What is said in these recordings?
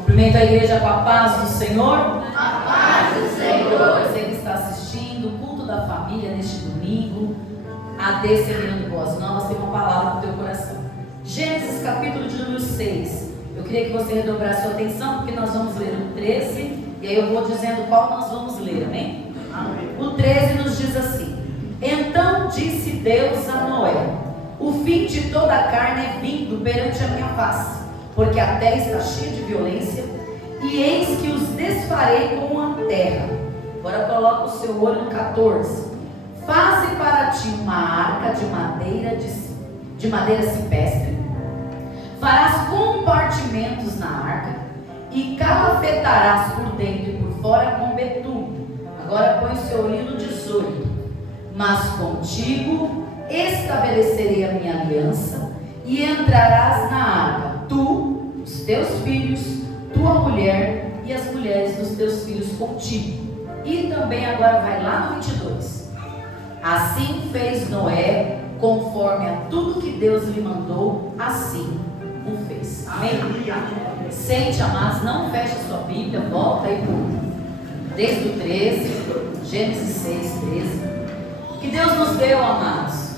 Cumprimento a igreja com a paz do Senhor. A paz do Senhor. Você que está assistindo o culto da família neste domingo, AD Semeando Boas Novas, tem uma palavra no teu coração. Gênesis capítulo de número 6. Eu queria que você redobrasse sua atenção, porque nós vamos ler o 13, e aí eu vou dizendo qual nós vamos ler, amém? O 13 nos diz assim: Então disse Deus a Noé: O fim de toda a carne é vindo perante a minha face, porque a terra está cheia de violência, e eis que os desfarei com a terra. Agora coloca o seu olho no 14. Faze para ti uma arca de madeira cipestre, farás compartimentos na arca, e calafetarás por dentro e por fora com betume. Agora põe o seu olho no 18. Mas contigo estabelecerei a minha aliança, e entrarás na arca, tu, os teus filhos, tua mulher e as mulheres dos teus filhos contigo. E também agora vai lá no 22. Assim fez Noé, conforme a tudo que Deus lhe mandou, assim o fez. Amém? Sente, amados, não feche a sua Bíblia, volta aí desde o 13, Gênesis 6, 13. Que Deus nos deu, amados,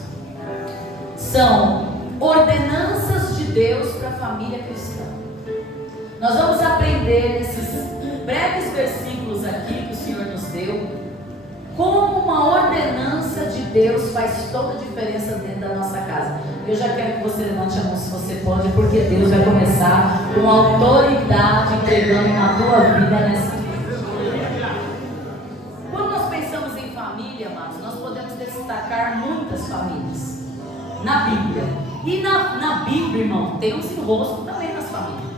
são ordenanças de Deus para a família cristã. Nós vamos aprender nesses breves versículos aqui que o Senhor nos deu, como uma ordenança de Deus faz toda a diferença dentro da nossa casa. Eu já quero que você levante a mão se você pode, porque Deus vai começar com autoridade entregando na tua vida nessa vida. Quando nós pensamos em família, amados, nós podemos destacar muitas famílias na Bíblia. E na Bíblia, irmão, tem uns enroscos também nas famílias.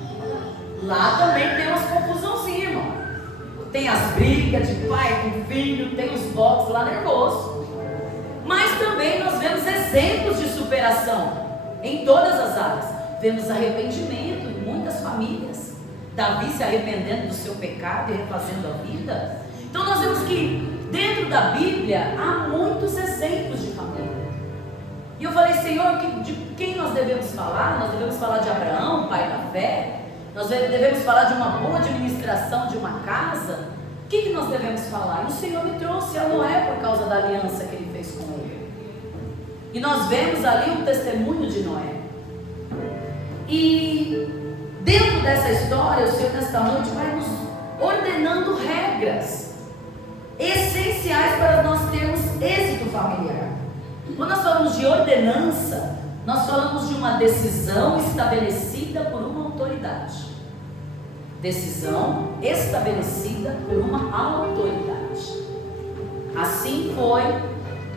Lá também tem umas confusãozinhas, irmão. Tem as brigas de pai com filho, tem os votos lá nervosos. Mas também nós vemos exemplos de superação em todas as áreas. Vemos arrependimento em muitas famílias. Davi se arrependendo do seu pecado e refazendo a vida. Então nós vemos que dentro da Bíblia há muitos exemplos de família. E eu falei, Senhor, de quem nós devemos falar? Nós devemos falar de Abraão, pai da fé? Nós devemos falar de uma boa administração de uma casa? O que nós devemos falar? E o Senhor me trouxe a Noé por causa da aliança que Ele fez com ele. E nós vemos ali o testemunho de Noé. E dentro dessa história, o Senhor nesta noite vai nos ordenando regras essenciais para nós termos êxito familiar. Quando nós falamos de ordenança, nós falamos de uma decisão estabelecida por uma autoridade. Decisão estabelecida por uma autoridade. Assim foi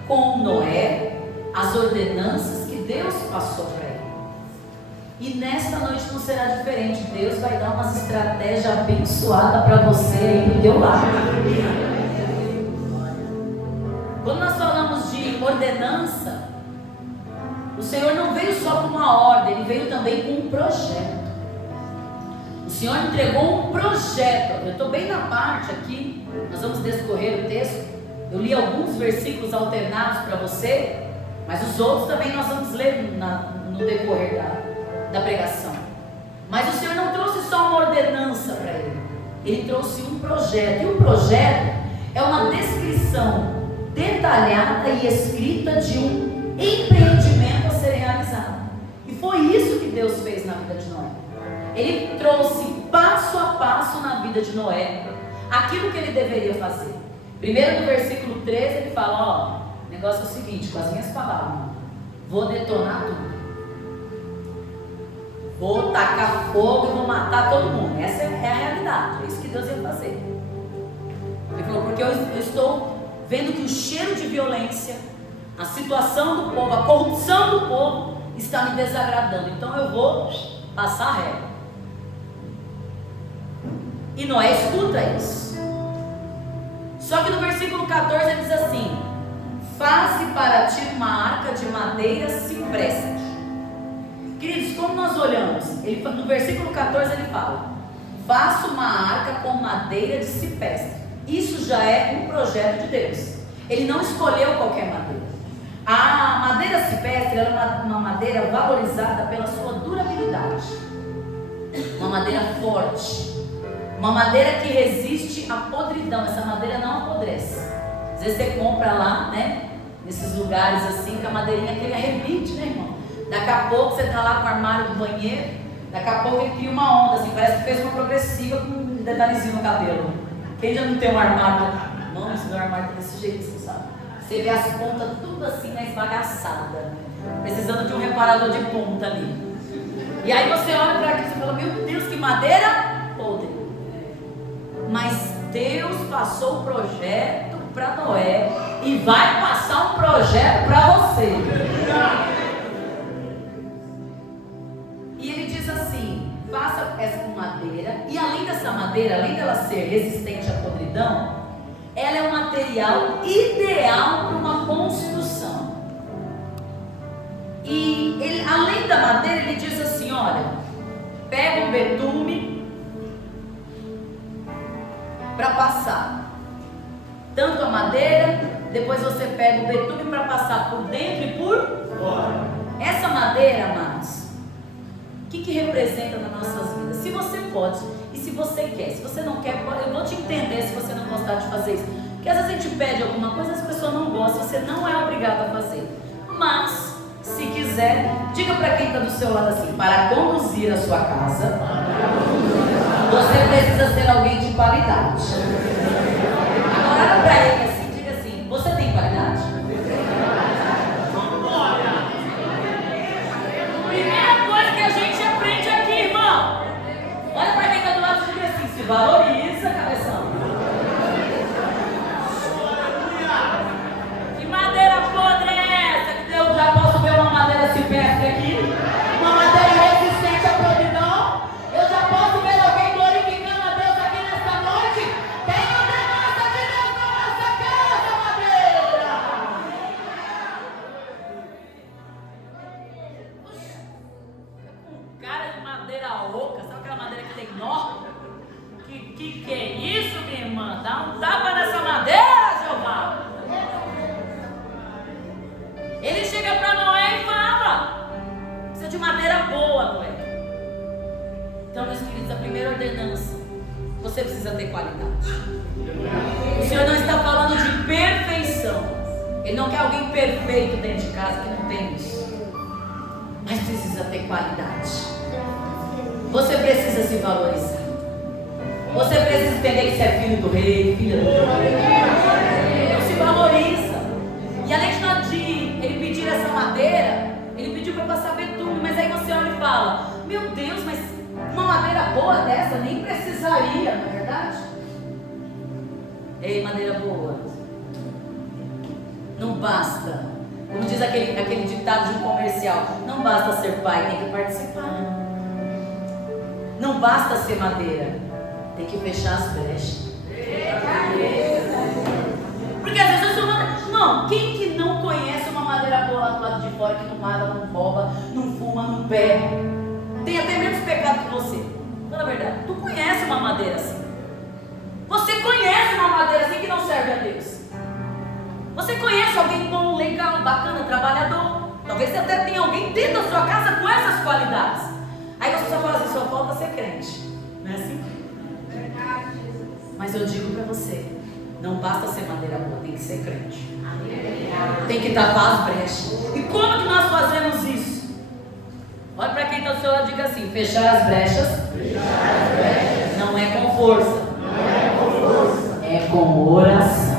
com Noé, as ordenanças que Deus passou para ele. E nesta noite não será diferente. Deus vai dar umas estratégias abençoadas para você aí do teu lado. Quando nós falamos de ordenança, o Senhor não veio só com uma ordem, Ele veio também com um projeto. O Senhor entregou um projeto. Eu estou bem na parte aqui, nós vamos descorrer o texto. Eu li alguns versículos alternados para você, mas os outros também nós vamos ler no decorrer da pregação. Mas o Senhor não trouxe só uma ordenança para ele, Ele trouxe um projeto. E o projeto é uma descrição detalhada e escrita de um empreendimento a ser realizado. E foi isso que Deus fez na vida de Noé. Ele trouxe passo a passo na vida de Noé aquilo que ele deveria fazer. Primeiro no versículo 13 ele fala, o negócio é o seguinte, com as minhas palavras, vou detonar tudo, vou tacar fogo e vou matar todo mundo. Essa é a realidade, é isso que Deus ia fazer. Ele falou, porque eu estou vendo que o cheiro de violência, a situação do povo, a corrupção do povo está me desagradando, então eu vou passar a regra. E Noé escuta isso. Só que no versículo 14 ele diz assim: faze para ti uma arca de madeira cipreste. Queridos, como nós olhamos, no versículo 14 ele fala: faça uma arca com madeira de cipreste. Isso já é um projeto de Deus. Ele não escolheu qualquer madeira. A madeira cipreste é uma madeira valorizada pela sua durabilidade, uma madeira forte. Uma madeira que resiste à podridão. Essa madeira não apodrece. Às vezes você compra lá, né? Nesses lugares assim, com a madeirinha aquele arrebite, né, irmão? Daqui a pouco você tá lá com o armário do banheiro. Daqui a pouco ele cria uma onda, assim. Parece que fez uma progressiva com um detalhezinho no cabelo. Quem já não tem um armário? Não, esse meu armário tá desse jeito, você sabe? Você vê as pontas tudo assim, né, esbagaçada. Precisando de um reparador de ponta ali. E aí você olha para aquilo e fala, meu Deus, que madeira podre. Mas Deus passou o projeto para Noé e vai passar um projeto para você. E ele diz assim, faça essa com madeira. E além dessa madeira, além dela ser resistente à podridão, ela é um material ideal para uma construção. E ele, além da madeira, ele diz assim, olha, pega o betume para passar. Tanto a madeira, depois você pega o betume para passar por dentro e por fora. Essa madeira, amados, o que representa nas nossas vidas? Se você pode e se você quer. Se você não quer, eu vou te entender se você não gostar de fazer isso. Porque às vezes a gente pede alguma coisa e as pessoas não gostam. Você não é obrigado a fazer. Mas, se quiser, diga para quem está do seu lado assim: para conduzir a sua casa, você precisa ser alguém de qualidade. Agora olha para ele assim, diga assim: você tem qualidade? Primeira coisa que a gente aprende aqui, irmão. Olha para quem está do lado e diga assim: se valoriza, cabeção. Que madeira podre é essa? Que eu já posso ver uma madeira silvestre aqui? Uma madeira resistente à podridão? Eu já posso ver alguém glorificando a Deus aqui nesta noite? Tem a presença de Deus na nossa casa, madeira! Um cara de madeira oca, sabe aquela madeira que tem nó? Que é isso, minha irmã? Dá um tapa nessa madeira, Jeová! Ele chega para Noé e fala: precisa de madeira boa, Noé. Então, meus queridos, a primeira ordenança: você precisa ter qualidade. O Senhor não está falando de perfeição. Ele não quer alguém perfeito dentro de casa que não tem isso. Mas precisa ter qualidade. Você precisa se valorizar. Você precisa entender que você é filho do rei, filha do rei. Então se valoriza. E além de ele pedir essa madeira, ele pediu para passar betume. Mas aí você olha e fala: meu Deus, mas uma madeira boa dessa nem precisaria, não é verdade? Ei, madeira boa, não basta, como diz aquele ditado de um comercial, não basta ser pai, tem que participar. Não basta ser madeira, tem que fechar as brechas. Porque às vezes eu sou madeira. Irmão, quem que não conhece uma madeira boa lá do lado de fora, que não mata, não rouba, não fuma, não bebe, tem até menos pecado que você? Fala a verdade. Tu conhece uma madeira assim? Você conhece uma madeira assim que não serve a Deus? Você conhece alguém bom, legal, bacana, trabalhador? Talvez você até tenha alguém dentro da sua casa com essas qualidades. Aí você só fala assim: só falta ser crente. Não é assim? Mas eu digo para você: não basta ser madeira boa, tem que ser crente. Tem que tapar as brechas. E como que nós fazemos isso? Olha para quem está do seu lado e diga assim: fechar as brechas, não é com força, é com oração.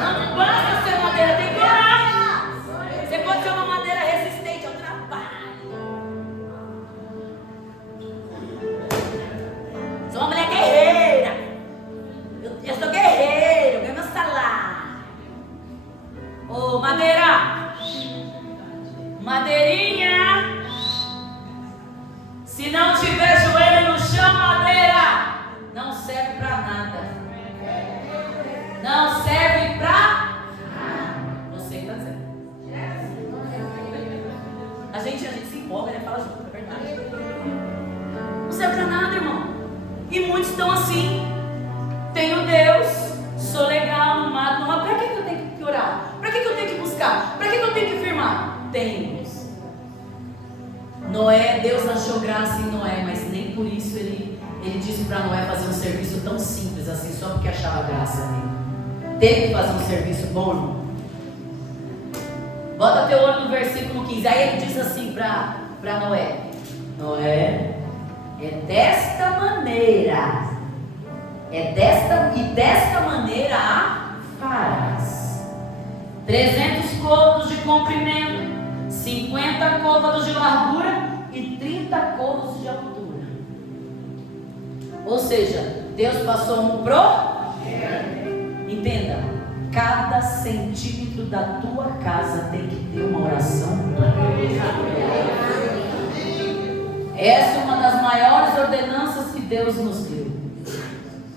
Não basta ser madeira, tem que orar. Você pode ser uma madeira resistente ao trabalho. Sou uma mulher guerreira. Eu sou guerreiro, eu ganho meu salário. Ô, madeira, madeirinha, se não tiver joelho no chão, madeira, não serve pra nada. Não serve pra nada. Você está dizendo. A gente se empolga, né? Fala junto, é verdade. Não serve pra nada, irmão. E muitos estão assim: tenho Deus, sou legal, não mato, não mato. Pra que eu tenho que orar? Pra que eu tenho que buscar? Pra que eu tenho que firmar? Tenho. Noé, Deus achou graça em Noé, mas nem nem por isso ele disse para Noé fazer um serviço tão simples assim, só porque achava graça nele. Teve que fazer um serviço bom, irmão. Bota teu olho no versículo 15. Aí ele diz assim para Noé: Noé, é desta maneira, desta maneira a farás. 300 côvados de comprimento, 50 côvados de largura e 30 côvados de altura. Ou seja, Deus passou um Entenda, cada centímetro da tua casa tem que ter uma oração. Essa é uma das maiores ordenanças que Deus nos deu.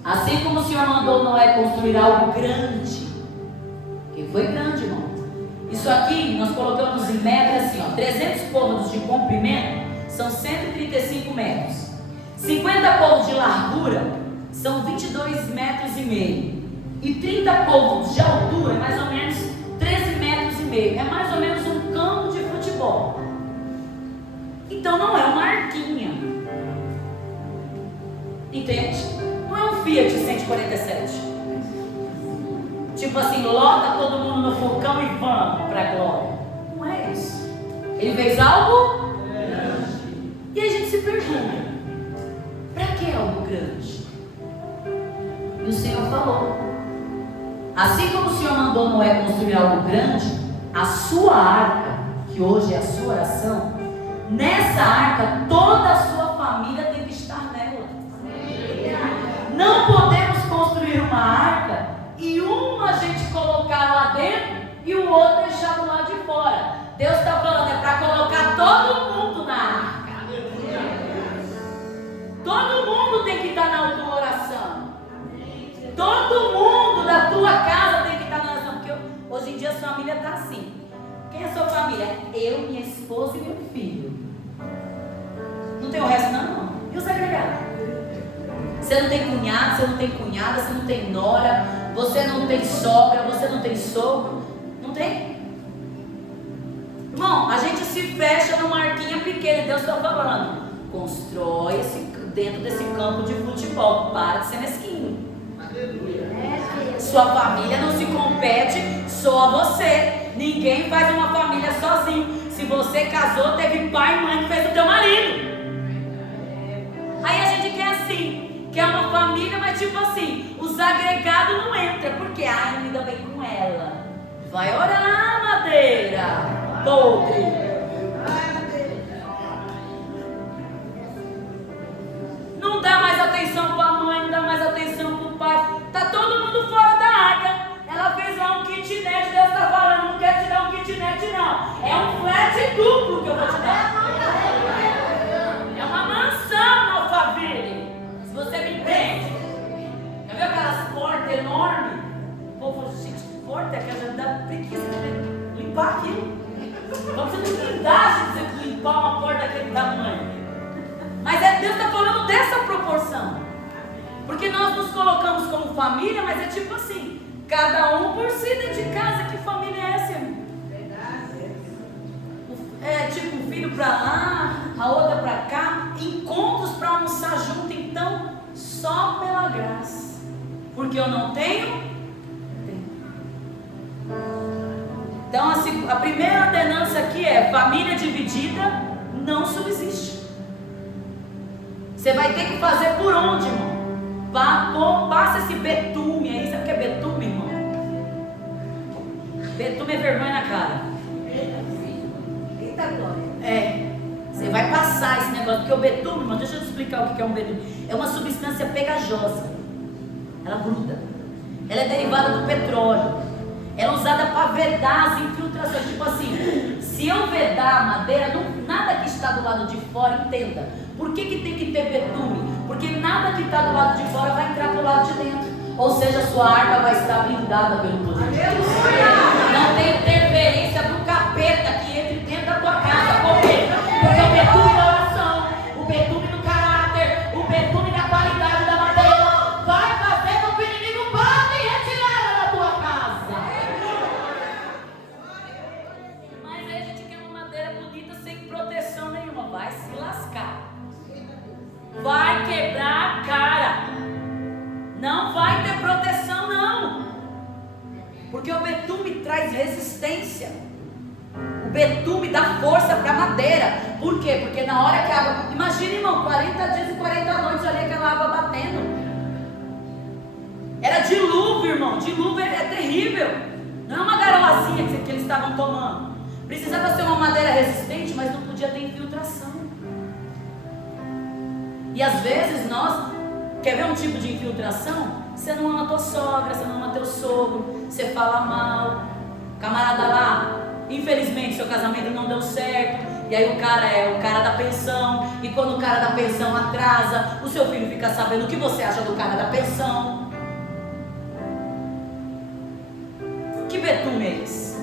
Assim como o Senhor mandou Noé construir algo grande, que foi grande, irmão. Isso aqui nós colocamos em metros assim, ó, 300 côvados de comprimento são 135 metros. 50 côvados de largura são 22 metros e meio. E 30 côvados de altura é mais ou menos 13 metros e meio. É mais ou menos um campo de futebol. Então não é uma arquinha. Entende? Não é um Fiat 147. Tipo assim, lota todo mundo no vulcão e vamos para a glória. Não é isso. Ele fez algo e a gente se pergunta: para que algo grande? E o Senhor falou: assim como o Senhor mandou Noé construir algo grande, a sua arca, que hoje é a sua oração, nessa arca toda a sua família tem que estar nela. Não podemos construir uma arca e uma a gente colocar lá dentro e o outro deixar do lado de fora. Deus está falando, é para colocar todo mundo na arca. Todo mundo tem que estar na tua oração. Todo mundo da tua casa tem que estar na oração. Porque hoje em dia a família está assim. Quem é a sua família? Eu, minha esposa e meu filho. Não tem o resto não. E os agregados? Você não tem cunhado, você não tem cunhada, você não tem nora, você não tem sogra, você não tem sogro. Não tem? Irmão, a gente se fecha numa arquinha pequena. Deus está falando: constrói dentro desse campo de futebol. Para de ser mesquinho. Sua família não se compete só você. Ninguém faz uma família sozinho. Se você casou, teve pai e mãe que fez o teu marido. Aí a gente quer assim, quer uma família, mas tipo assim, os agregados não entram, porque ai, me dá bem com ela. Vai orar, madeira podre. Não dá mais atenção para a mãe, não dá mais atenção para o pai. Tá todo mundo fora da arca. Ela fez lá um kitnet. Deus está falando: não quer te dar um kitnet não. É um flat duplo que eu vou te dar. É uma mansão na Alphaville. Se você me entende. Já viu aquelas portas enormes? O povo falou: gente, porta, que já dá preguiça de limpar aquilo. Não precisa de blindagem pra você limpar uma porta daquele tamanho. Mas Deus está falando dessa proporção. Porque nós nos colocamos como família, mas é tipo assim, cada um por si dentro de casa. Que família é essa, irmão? É tipo um filho para lá, a outra para cá. Encontros para almoçar junto. Então, só pela graça. Porque eu não tenho. Então a primeira ordenança aqui é: família dividida não subsiste. Você vai ter que fazer por onde, irmão? Passa esse betume aí. Sabe o que é betume, irmão? Betume é vergonha na cara. Eita glória. É. Você vai passar esse negócio. Porque o betume, irmão, deixa eu te explicar o que é um betume. É uma substância pegajosa. Ela gruda. Ela é derivada do petróleo. Ela é usada para vedar as infiltrações. Tipo assim, se eu vedar a madeira, nada que está do lado de fora, entenda. Por que tem que ter betume? Porque nada que está do lado de fora vai entrar para o lado de dentro. Ou seja, a sua arca vai estar blindada pelo poder de Deus. Não tem interferência do capeta que entre dentro da tua casa. Por quê? Porque o betume da oração, o betume do caráter, o betume da qualidade da madeira vai fazer com que o inimigo bata e retirada da tua casa. Mas aí a gente quer uma madeira bonita sem proteção nenhuma. Vai se lascar. Vai betume traz resistência. O betume dá força para a madeira. Por quê? Porque na hora que a água... Imagina, irmão, 40 dias e 40 noites ali aquela água batendo. Era dilúvio, irmão. Dilúvio é terrível. Não é uma garoazinha que eles estavam tomando. Precisava ser uma madeira resistente, mas não podia ter infiltração. E às vezes nós... Quer ver um tipo de infiltração? Você não ama tua sogra, você não ama teu sogro, você fala mal. Camarada lá, infelizmente seu casamento não deu certo. E aí o cara é o cara da pensão. E quando o cara da pensão atrasa, o seu filho fica sabendo o que você acha do cara da pensão. Que betume é esse?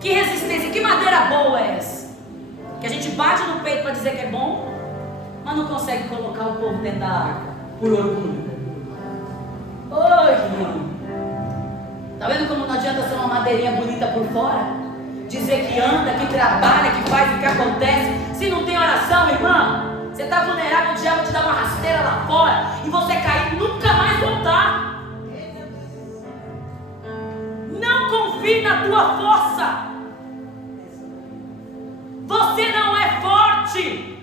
Que resistência, que madeira boa é essa? Que a gente bate no peito para dizer que é bom, mas não consegue colocar o povo dentro da arca, por orgulho. Oi, irmão. Tá vendo como não adianta ser uma madeirinha bonita por fora? Dizer que anda, que trabalha, que faz o que acontece. Se não tem oração, irmão, você está vulnerável, o diabo te dá uma rasteira lá fora e você cair e nunca mais voltar. Não confie na tua força. Você não é forte.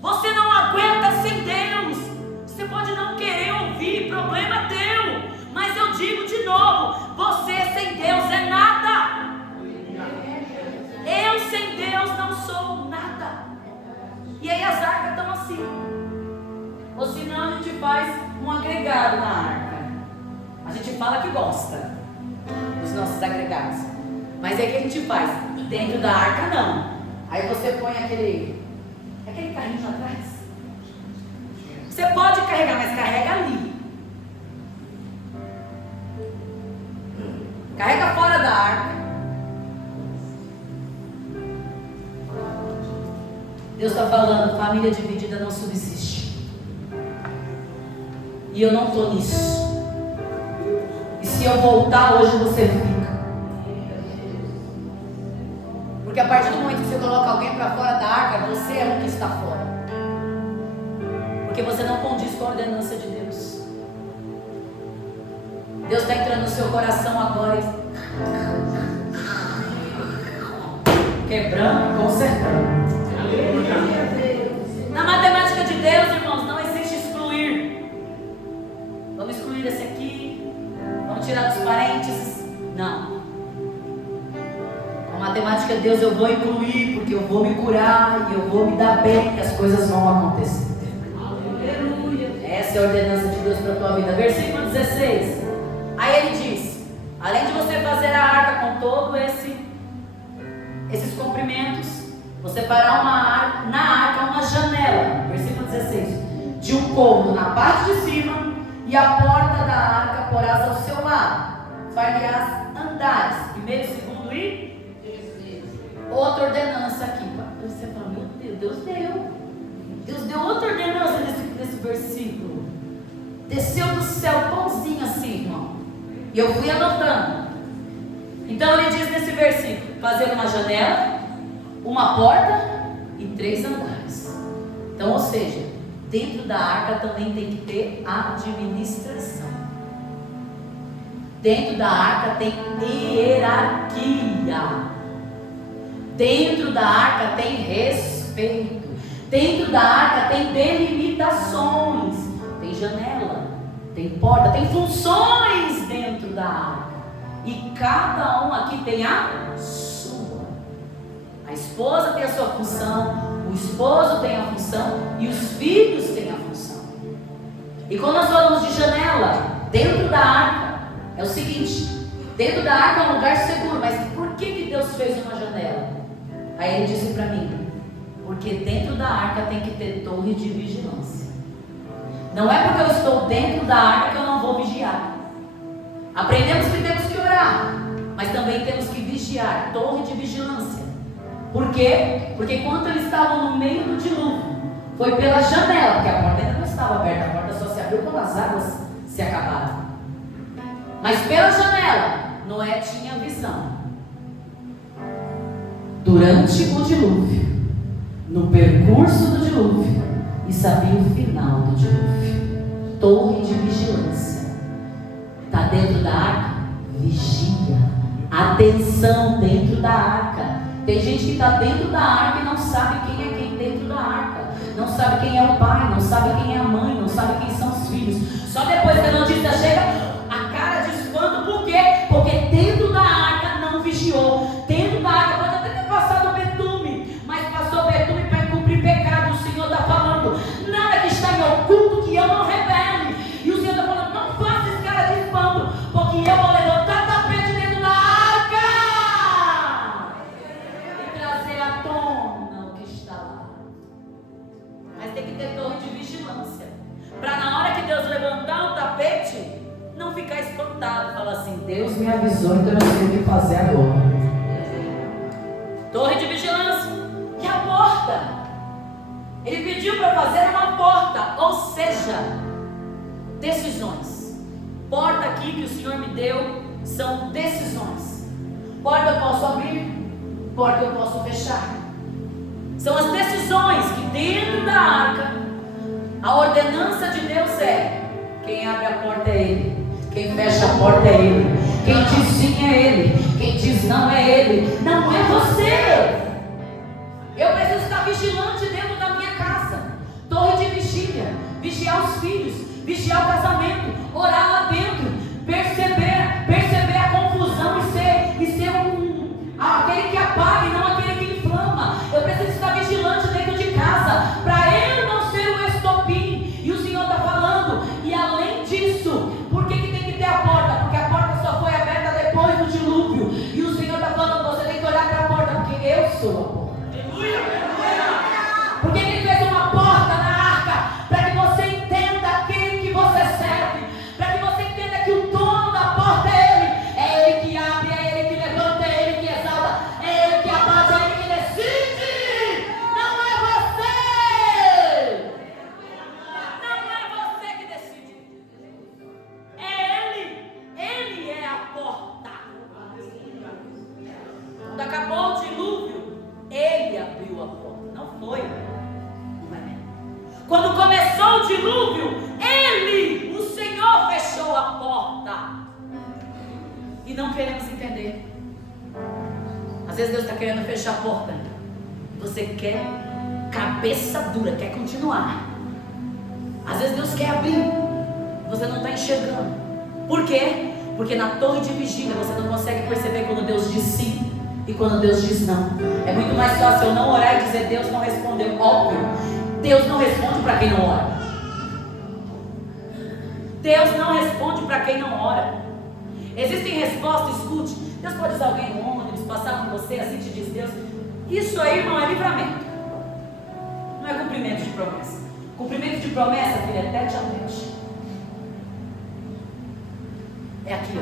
Você não aguenta sem Deus. Você pode não querer ouvir, problema teu. Mas eu digo de novo, você sem Deus é nada. Eu sem Deus não sou nada. E aí as arcas estão assim. Ou senão a gente faz um agregado na arca. A gente fala que gosta dos nossos agregados. Mas é que a gente faz. Dentro da arca não. Aí você põe aquele carrinho atrás. Você pode carregar, mas carrega ali. Carrega fora da arca. Deus está falando, família dividida não subsiste. E eu não estou nisso. E se eu voltar hoje, você fica. Porque a partir do momento que você coloca alguém para fora da arca, você é o que está fora. Porque você não condiz com a ordenança de Deus. Deus está entrando no seu coração agora, quebrando, consertando. Na matemática de Deus, irmãos, não existe excluir. Vamos excluir esse aqui, vamos tirar dos parênteses. Não. A matemática de Deus eu vou incluir, porque eu vou me curar e eu vou me dar bem e as coisas vão acontecer. Aleluia. Essa é a ordenança de Deus para a tua vida. Versículo 16. Aí ele diz: além de você fazer a arca com todo esses comprimentos, você fará na arca uma janela. Versículo 16. De um cômodo na parte de cima, e a porta da arca porás ao seu lado. Far-lhe-ás andares, primeiro, segundo e outra ordenança aqui. Você fala, meu Deus, Deus deu outra ordenança nesse versículo. Desceu do céu pãozinho assim, irmão. E eu fui anotando. Então ele diz nesse versículo: fazer uma janela, uma porta e 3 andares. Então, ou seja, dentro da arca também tem que ter administração. Dentro da arca tem hierarquia. Dentro da arca tem respeito. Dentro da arca tem delimitações. Tem janela, tem porta, tem funções dentro da arca. E cada um aqui tem a sua. A esposa tem a sua função, o esposo tem a função e os filhos têm a função. E quando nós falamos de janela dentro da arca, é o seguinte: dentro da arca é um lugar seguro. Mas por que Deus fez uma janela? Aí ele disse para mim: porque dentro da arca tem que ter torre de vigilância. Não é porque eu estou dentro da arca que eu não vou vigiar. Aprendemos que temos que orar, mas também temos que vigiar, torre de vigilância. Por quê? Porque enquanto eles estavam no meio do dilúvio, foi pela janela, porque a porta ainda não estava aberta, a porta só se abriu quando as águas se acabaram. Mas pela janela, Noé tinha visão. Durante o dilúvio, no percurso do dilúvio, e sabia o final do dilúvio. Torre de vigilância. dentro da arca? Vigia. Atenção dentro da arca. Tem gente que está dentro da arca e não sabe quem é quem dentro da arca. Não sabe quem é o pai, não sabe quem é a mãe, não sabe quem são os filhos. Só depois que a notícia chega, a cara de espanto. Por quê? Porque dentro da arca não vigiou. Dentro da arca pode até ter passado betume, mas passou betume para encobrir pecado. O Senhor está falando: nada que está em oculto que eu não revele. E o Senhor está falando: não faça esse cara de espanto, porque eu vou levantar tapete dentro da arca e trazer à tona o que está lá. Mas tem que ter torre de vigilância, para na hora que Deus levantar o tapete, não ficar espantado, falar assim: Deus me avisou, então eu não sei o que fazer agora. Torre de vigilância, que é a porta. Ele pediu para fazer uma porta, ou seja, decisões. Porta aqui que o Senhor me deu são decisões. Porta eu posso abrir, porta eu posso fechar. São as decisões que dentro da arca, a ordenança de Deus é: quem abre a porta é Ele, quem fecha a porta é Ele, quem diz sim é Ele, quem diz não é Ele, não é você. Eu preciso estar vigilante dentro da minha casa. Torre de vigília, vigiar os filhos, vigiar o casamento, orar lá dentro, perceber a confusão e ser aquele que apaga e não aquele que inflama. Eu preciso estar vigilante dentro de casa, para eu não ser o estopim. E o Senhor está falando: e além disso, por que tem que ter a porta? Porque a porta só foi aberta depois do dilúvio. E o Senhor está falando: você tem que olhar para a porta, porque eu sou a porta. Por que Ele fez uma porta na arca? Para que você entenda quem que você serve, para que você entenda que o dono da porta é Ele que abre, é Ele que levanta, é Ele que exalta, é Ele que abate, é Ele que decide. Não é você. Não é você que decide. É Ele. Ele é a porta. Quando acabou o dilúvio, Ele abriu a porta. Não foi. Não é. Quando começou o dilúvio, Ele, o Senhor, fechou a porta. E não queremos entender. Às vezes Deus está querendo fechar a porta. Você quer cabeça dura, quer continuar. Às vezes Deus quer abrir, você não está enxergando. Por quê? Porque na torre de vigília você não consegue perceber quando Deus diz sim e quando Deus diz não. É muito mais fácil eu não orar e dizer: Deus não respondeu. Óbvio, Deus não responde para quem não ora. Deus não responde para quem não ora. Existem respostas, escute. Deus pode usar alguém no ônibus, passar com você, assim te diz Deus. Isso aí, irmão, é livramento. Não é cumprimento de promessa. Cumprimento de promessa, filho, é tete a tete. É aqui, ó.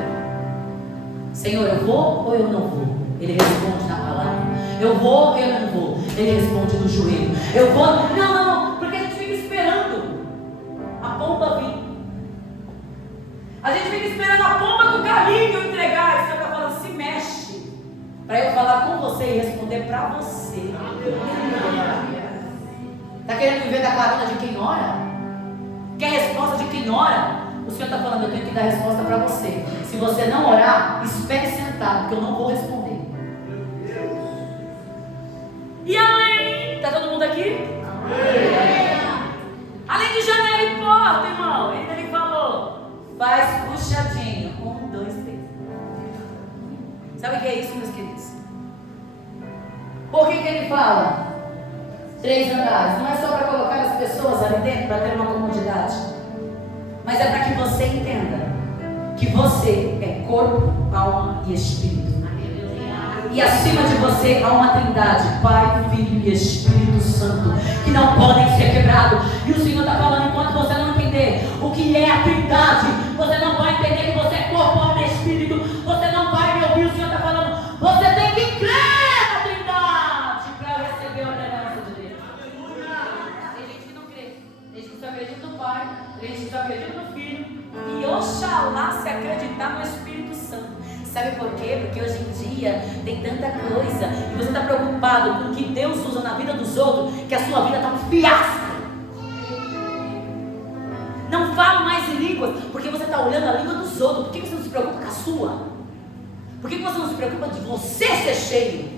Senhor, eu vou ou eu não vou? Ele responde na palavra. Eu vou ou eu não vou? Ele responde no joelho. Eu vou. Não, porque a gente fica esperando a pomba vir. A gente fica esperando a pomba com o caminho entregar. E o Senhor está falando: se mexe, para eu falar com você e responder para você. Está querendo viver da carona de quem ora? Quer resposta de quem ora? O Senhor está falando: eu tenho que dar resposta para você. Se você não orar, espere sentado, porque eu não vou responder. E além, está todo mundo aqui? Além de janela e porta, irmão, ainda Ele falou: faz puxadinho. 1, 2, 3. Sabe o que é isso, meus queridos? Por que Ele fala 3 andares? Não é só para colocar as pessoas ali dentro, para ter uma comodidade, mas é para que você entenda que você é corpo, alma e espírito. E acima de você há uma trindade, Pai, Filho e Espírito Santo, que não podem ser quebrados. E o Senhor está falando: enquanto você não entender o que é a trindade, você não vai entender que você é corpo, alma e espírito. Você não vai me ouvir. O Senhor está falando: você tem que crer na trindade para receber a ordenança de Deus. Tem gente que não crê. Tem gente que só acredita no Pai, tem gente que só acredita no Filho, e oxalá se acreditar no Espírito Santo. Sabe por quê? Porque hoje em dia tem tanta coisa e você está preocupado com o que Deus usa na vida dos outros, que a sua vida está um fiasco. Não falo mais em línguas, porque você está olhando a língua dos outros. Por que você não se preocupa com a sua? Por que você não se preocupa de você ser cheio?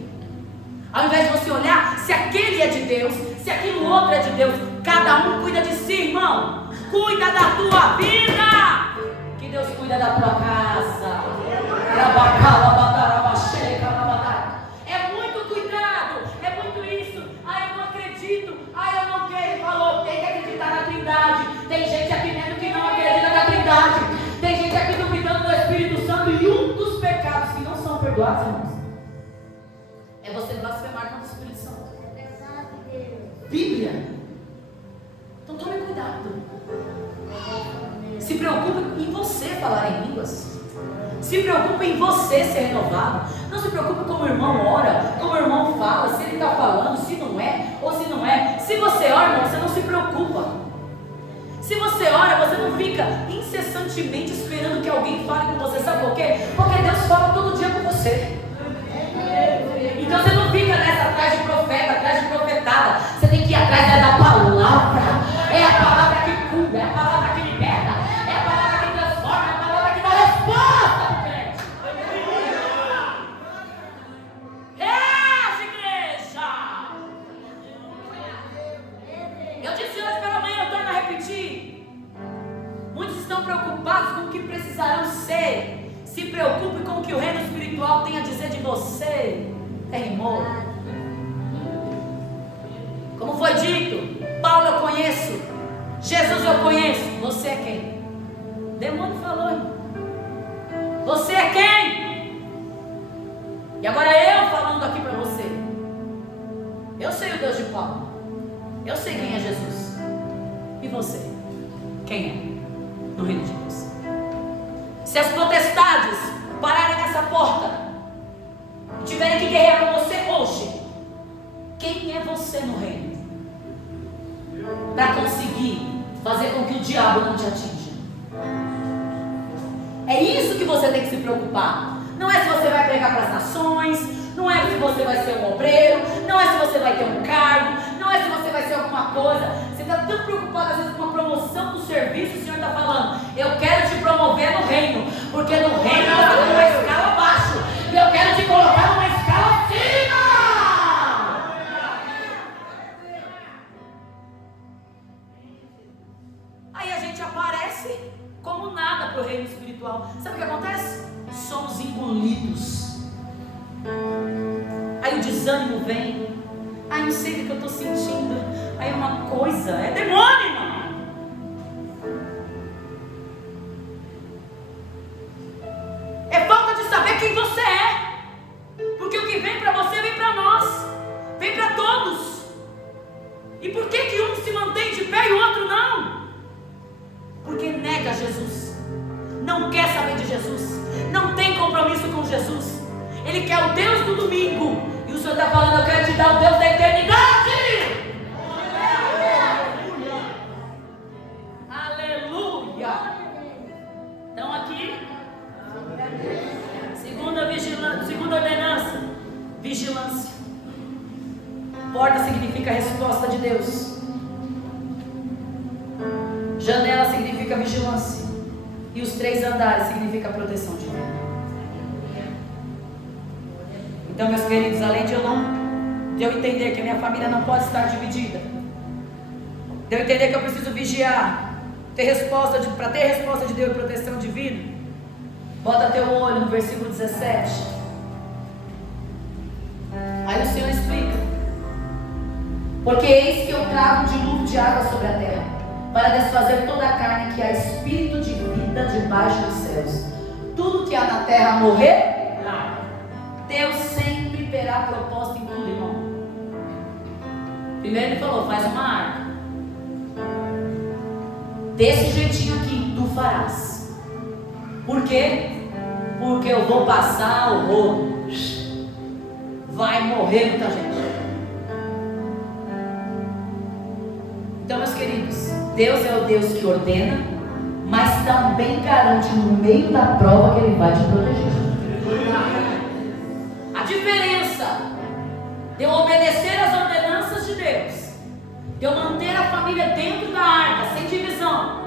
Ao invés de você olhar se aquele é de Deus, se aquilo outro é de Deus, cada um cuida de si, irmão. Cuida da tua vida, que Deus cuida da tua casa. É muito cuidado, é muito isso. Eu não acredito, eu não quero. Ele falou, tem que acreditar na Trindade. Tem gente aqui dentro que não acredita na Trindade. Tem gente aqui duvidando do Espírito Santo. E um dos pecados que não são perdoados, irmãos, é você blasfemar contra o Espírito Santo. Bíblia. Então tome cuidado. Se preocupe em você falar em línguas. Se preocupe em você ser renovado. Não se preocupe como o irmão ora, como o irmão fala, se ele está falando, se não é ou se não é. Se você ora, irmão, você não se preocupa. Se você ora, você não fica incessantemente esperando que alguém fale com você. Sabe por quê? Porque Deus fala todo dia com você. Então você não fica nessa atrás de profeta, atrás de profetada. Você tem que ir atrás da palavra. É a palavra que cura, é a palavra que liberta, é a palavra que transforma, é a palavra que dá resposta pro crente. Igreja! Eu disse hoje pela manhã, eu torno a repetir. Muitos estão preocupados com o que precisarão ser. Se preocupe com o que o reino espiritual tem a dizer de você. Irmão, como foi dito, Paulo eu conheço, Jesus eu conheço. Você é quem? O demônio falou, irmão. Você é quem? E agora eu falando aqui para você. Eu sei o Deus de Paulo. Eu sei quem é Jesus. E você? Quem é? No reino de Deus. Se as potestades pararem nessa porta, tiverem que guerrear com você hoje, quem é você no reino? Para conseguir fazer com que o diabo não te atinja. É isso que você tem que se preocupar. Não é se você vai pregar para as nações, não é se você vai ser um obreiro, não é se você vai ter um cargo, não é se você vai ser alguma coisa. Você está tão preocupado às vezes com a promoção do serviço. O Senhor está falando, eu quero te promover no reino, porque no reino você está numa escala abaixo, e eu quero te colocar numa escala acima. Aí a gente aparece como nada para o reino espiritual. Sabe o que acontece? Somos engolidos. Aí o desânimo vem. Aí não sei o que eu estou sentindo. Aí é uma coisa, é demônio, irmão. É falta de saber quem você é. Porque o que vem para você vem para nós, vem para todos. E por que um se mantém de pé e o outro não? Porque nega Jesus, não quer saber de Jesus, não tem compromisso com Jesus. Ele quer o Deus do domingo, e o Senhor está falando, eu quero te dar o Deus da eternidade. Aleluia. Estão aqui? Segunda ordenança, vigilância. Porta significa resposta de Deus. Janela significa vigilância. E os 3 andares significa proteção divina. Então, meus queridos, além de eu entender que a minha família não pode estar dividida, de eu entender que eu preciso vigiar, para ter resposta de Deus e proteção divina, bota teu olho no versículo 17. Aí o Senhor explica: porque eis que eu trago um dilúvio de água sobre a terra, para desfazer toda a carne, que há espírito de vida debaixo dos céus. Tudo que há na terra morrer. Deus sempre terá propósito em tudo, irmão. Primeiro ele falou, faz uma arca. Desse jeitinho aqui, tu farás. Por quê? Porque eu vou passar o rodo. Vai morrer muita gente. Então, meus queridos, Deus é o Deus que ordena, mas também garante no meio da prova que Ele vai te proteger. A diferença de eu obedecer às ordenanças de Deus, de eu manter a família dentro da arca, sem divisão,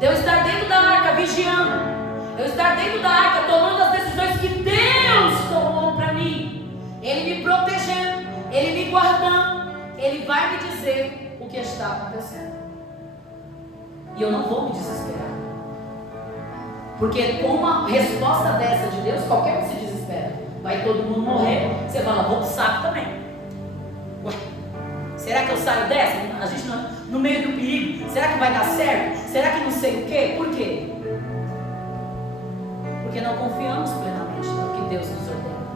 de eu estar dentro da arca vigiando, Eu estar dentro da arca, tomando as decisões que Deus tomou para mim. Ele me protegendo, Ele me guardando. Ele vai me dizer o que está acontecendo. E eu não vou me desesperar. Porque com uma resposta dessa de Deus, qualquer um se desespera. Vai todo mundo morrer, você fala, vou pro saco também. Ué, será que eu saio dessa? A gente no meio do perigo, será que vai dar certo? Será que não sei o quê? Por quê? Porque não confiamos plenamente no que Deus nos ordena.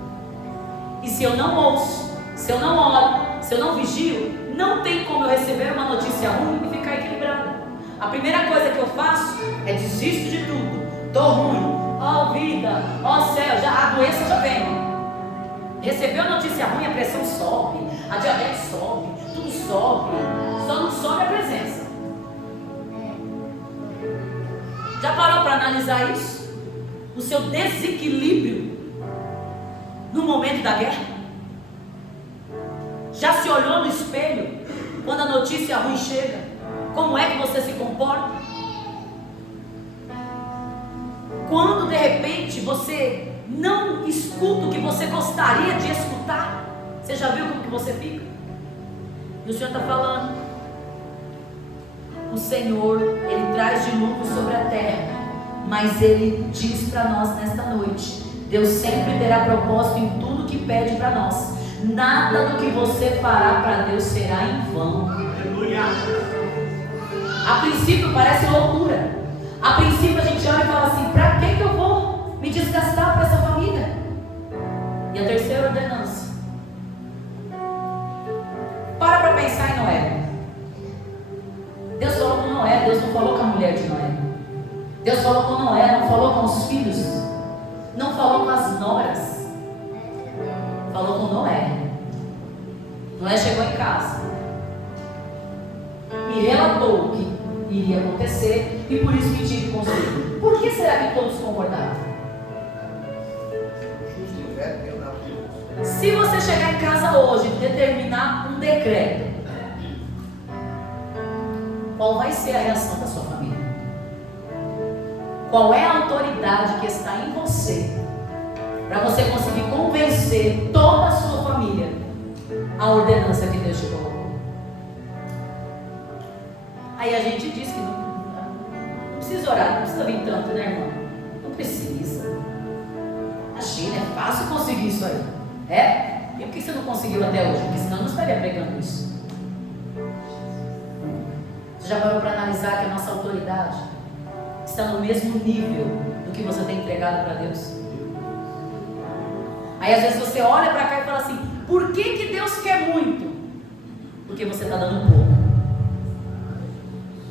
E se eu não ouço, se eu não oro, se eu não vigio, não tem como eu receber uma notícia ruim e ficar equilibrado. A primeira coisa que eu faço é desisto de tudo. Tô ruim, ó vida, ó céu, a doença já vem. Recebeu notícia ruim, a pressão sobe, a diabetes sobe, tudo sobe, só não sobe a presença. Já parou para analisar isso? O seu desequilíbrio no momento da guerra? Já se olhou no espelho quando a notícia ruim chega? Como é que você se comporta? Quando de repente você não escuta o que você gostaria de escutar, você já viu como que você fica? E o Senhor está falando, o Senhor, Ele traz dilúvio sobre a terra, mas Ele diz para nós nesta noite, Deus sempre terá propósito em tudo que pede para nós. Nada do que você fará para Deus será em vão. A princípio parece loucura. A princípio a gente olha e fala assim, para que eu vou me desgastar para essa família? E a terceira ordenança, para pensar em Noé. Deus falou com Noé, Deus não falou com a mulher de Noé. Deus falou com Noé, não falou com os filhos, não falou com as noras, falou com Noé. Noé chegou em casa e relatou o que iria acontecer e por isso que tinha que construir. Por que será que todos concordaram? Se você chegar em casa hoje e determinar um decreto, qual vai ser a reação da sua família? Qual é a autoridade que está em você para você conseguir convencer toda a sua família a ordenança que Deus te colocou? Aí a gente diz que não precisa orar, não precisa vir tanto, né, irmão? Não precisa. Imagina, é fácil conseguir isso aí. É? E por que você não conseguiu até hoje? Porque senão eu não estaria pregando isso. Você já parou para analisar que a nossa autoridade está no mesmo nível do que você tem entregado para Deus? Aí às vezes você olha para cá e fala assim, por que Deus quer muito? Porque você está dando pouco.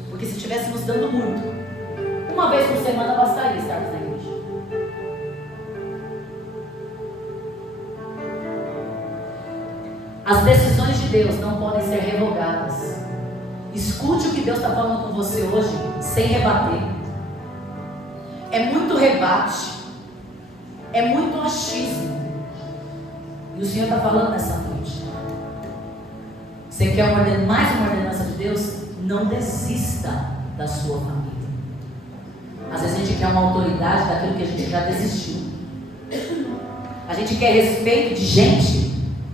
Porque se estivéssemos dando muito, uma vez por semana bastaria estarmos na igreja. As decisões de Deus não podem ser revogadas. Escute o que Deus está falando com você hoje, sem rebater. É muito rebate, é muito achismo. E o Senhor está falando nessa noite. Você quer mais uma ordenança de Deus? Não desista da sua família. Às vezes a gente quer uma autoridade daquilo que a gente já desistiu. A gente quer respeito de gente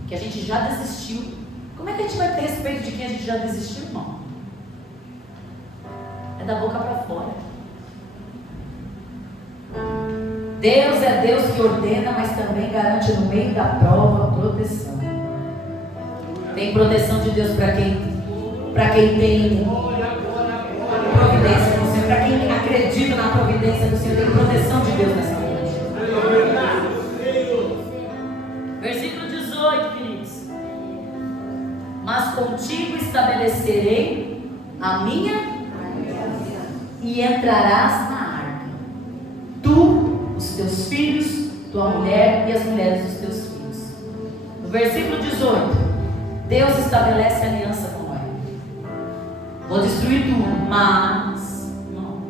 que a gente já desistiu. Como é que a gente vai ter respeito de quem a gente já desistiu, irmão? É da boca para fora. Deus é Deus que ordena, mas também garante no meio da prova proteção. Tem proteção de Deus para quem tem providência do Senhor, para quem acredita na providência do Senhor. Tem proteção de Deus nessa noite. Versículo 18, queridos. Mas contigo estabelecerei a minha e entrarás na arca, tu, os teus filhos, tua mulher e as mulheres dos teus filhos. No versículo 18, Deus estabelece aliança com Noé. Vou destruir tudo, mas não.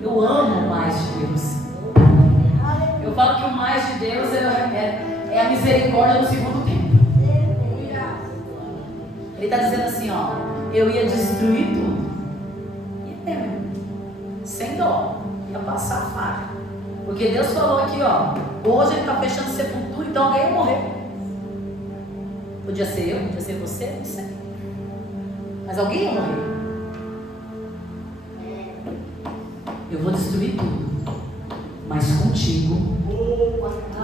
Eu amo o mais de Deus. Eu falo que o mais de Deus é a misericórdia no segundo tempo. Ele está dizendo assim, ó, eu ia destruir tudo. E sem dó, ia passar a faca. Porque Deus falou aqui, ó, hoje Ele está fechando sepultura, então alguém ia morrer. Podia ser eu, podia ser você, não sei. Mas alguém ia morrer. Eu vou destruir tudo, mas contigo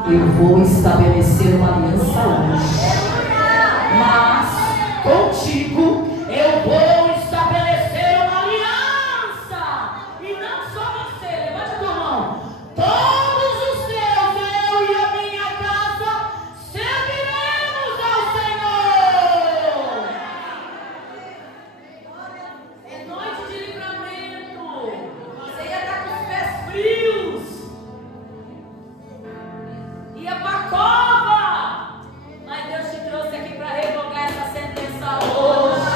eu vou estabelecer uma aliança hoje. Mas contigo eu vou estabelecer uma aliança. E não só você, levante a tua mão. Todos os teus, eu e a minha casa, serviremos ao Senhor. É noite de livramento. Você ia estar com os pés frios. Ia para a cova. Mas Deus te trouxe aqui para revogar essa sentença hoje.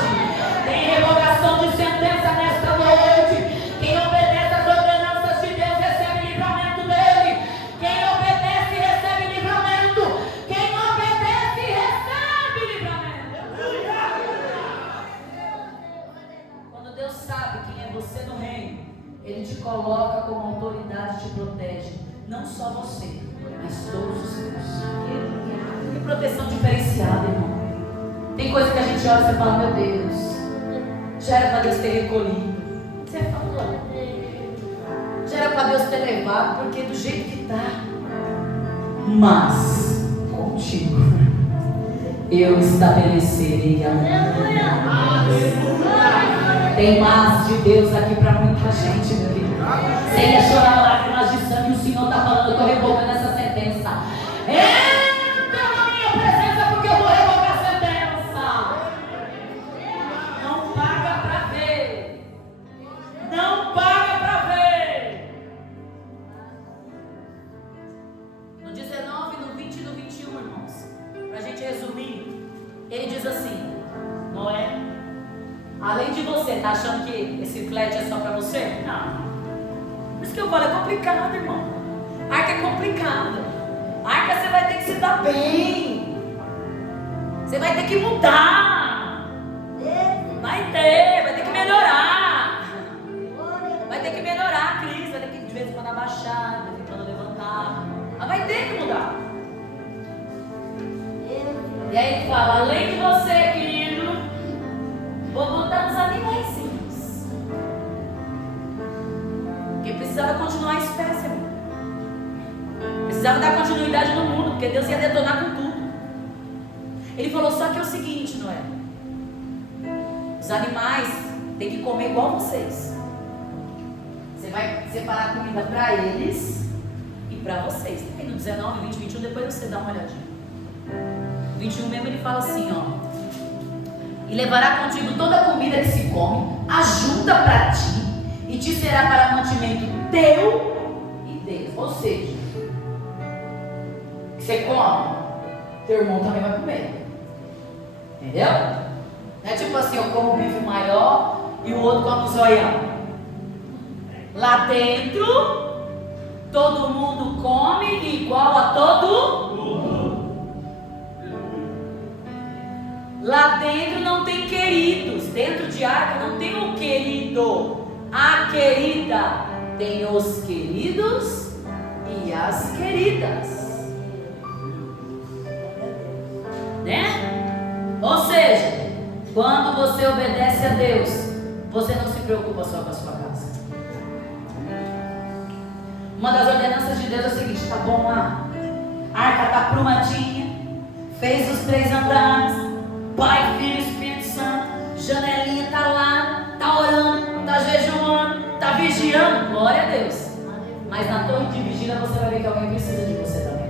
Tem revogação de sentença nesta noite. Quem obedece às ordenanças de Deus recebe livramento dele. Quem obedece recebe livramento. Quem obedece recebe livramento. Quando Deus sabe quem é você no reino, Ele te coloca como autoridade e te protege. Não só você, mas todos os seus. Que proteção diferenciada, irmão. Tem coisa que a gente olha e você fala, meu Deus, já era para Deus ter recolhido. Você falou. Já era para Deus ter levado, porque do jeito que está. Mas, contigo, eu estabelecerei a aliança. Tem mais de Deus aqui para muita gente, meu querido. Sem chorar lágrimas de sangue, o Senhor está falando, eu estou revogando essa sentença. Entra na minha presença, porque eu vou revogar a sentença. Não paga para ver. Não paga para ver. No 19, no 20 e no 21, irmãos, para a gente resumir, ele diz assim: Noé, além de você, tá achando que esse flat é só para você? Não. Por isso que eu falo, é complicado, irmão. Arca é complicada. Arca você vai ter que se dar bem. Você vai ter que mudar. Vai ter que melhorar. Vai ter que melhorar a crise. Vai ter que de vez em quando abaixar, de vez em quando levantar. Mas vai ter que mudar. E aí ele fala, além de você, querido, vou botar nos animaizinhos. Porque precisava continuar a espécie, irmão. Precisava dar continuidade no mundo, porque Deus ia detonar com tudo. Ele falou, só que é o seguinte, Noé. Os animais têm que comer igual vocês. Você vai separar comida para eles e para vocês. Aí no 19, 20, 21, depois você dá uma olhadinha. No 21 mesmo ele fala assim, ó. E levará contigo toda a comida que se come, ajuda para ti, e te será para mantimento teu e deles. Ou seja, que você come, teu irmão também vai comer. Entendeu? Não é tipo assim, eu como um bife maior e o outro come um zoião. Lá dentro, todo mundo come igual a todo mundo. Lá dentro não tem queridos. Dentro de arca não tem o querido. A querida. Tem os queridos e as queridas. Né? Ou seja, quando você obedece a Deus, você não se preocupa só com a sua casa. Uma das ordenanças de Deus é o seguinte, tá bom lá? A arca está prumadinha, fez os 3 andares. Pai, Filho e Espírito Santo, janelinha está lá, está orando, está jejuando, está vigiando, glória a Deus. Mas na torre de vigília você vai ver que alguém precisa de você também.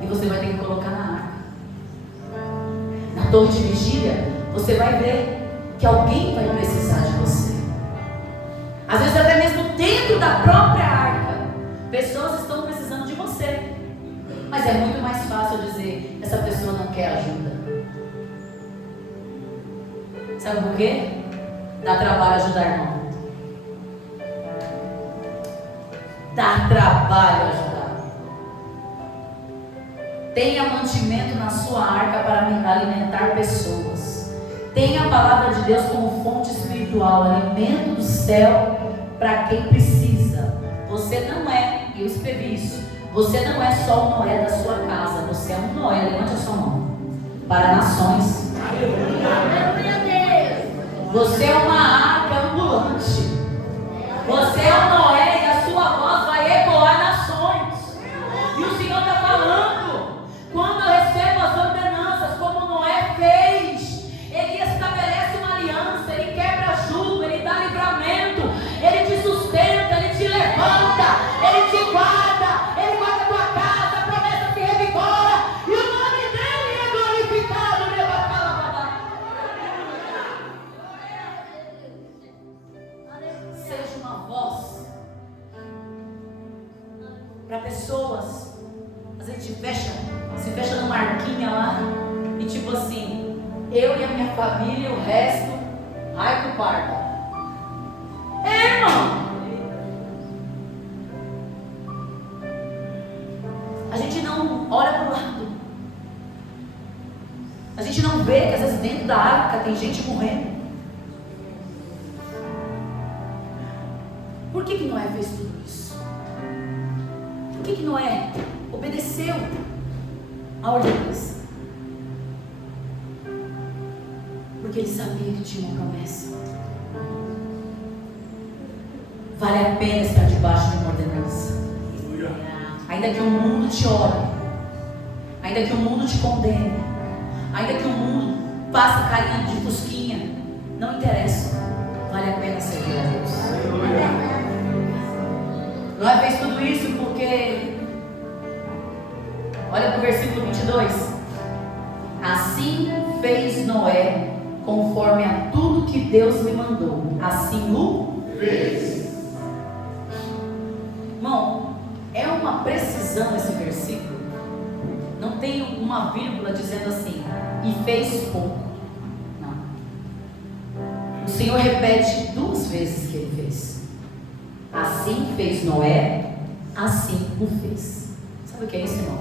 E você vai ter que colocar na arca. Na torre de vigília, você vai ver que alguém vai precisar de você. Às vezes até mesmo dentro da própria arca, pessoas estão precisando de você. Mas é muito mais fácil dizer, essa pessoa não quer ajuda. Sabe por quê? Dá trabalho ajudar, irmão. Dá trabalho ajudar. Tenha mantimento na sua arca para alimentar pessoas. Tenha a palavra de Deus como fonte espiritual, alimento do céu para quem precisa. Você não é, eu escrevi isso, você não é só o Noé da sua casa, você é um Noé, levante a sua mão, para nações. Você é uma arca ambulante. Você é o Noé e a sua voz vai ecoar nações. E o Senhor está falando, quando eu recebo as ordenanças, como Noé fez, Ele estabelece uma aliança, Ele quebra jugo, Ele dá livramento, Ele te sustenta, Ele te levanta, Ele te guarda, Ele guarda a tua casa, a promessa se revigora, e o nome dEle é glorificado. Seja uma voz para pessoas. Às vezes a gente se fecha numa arquinha lá, e tipo assim, eu e a minha família, o resto, ai que parda. Irmão, a gente não olha para o lado, a gente não vê que às vezes dentro da arca tem gente morrendo. Por que Noé fez tudo isso? Por que Noé obedeceu a ordenança? Porque ele sabia que tinha uma promessa. Vale a pena estar debaixo de uma ordenança. Ainda que o mundo te olhe, ainda que o mundo te condene, ainda que o mundo passe carinha de fusquinha, não interessa. Vale a pena servir a Deus. Noé fez tudo isso porque, olha para o versículo 22. Assim fez Noé conforme a tudo que Deus lhe mandou, assim o fez. Irmão, é uma precisão esse versículo. Não tem uma vírgula dizendo assim, e fez pouco. Não. O Senhor repete 2 vezes que ele fez. Assim fez Noé, assim o fez. Sabe o que é isso, irmão?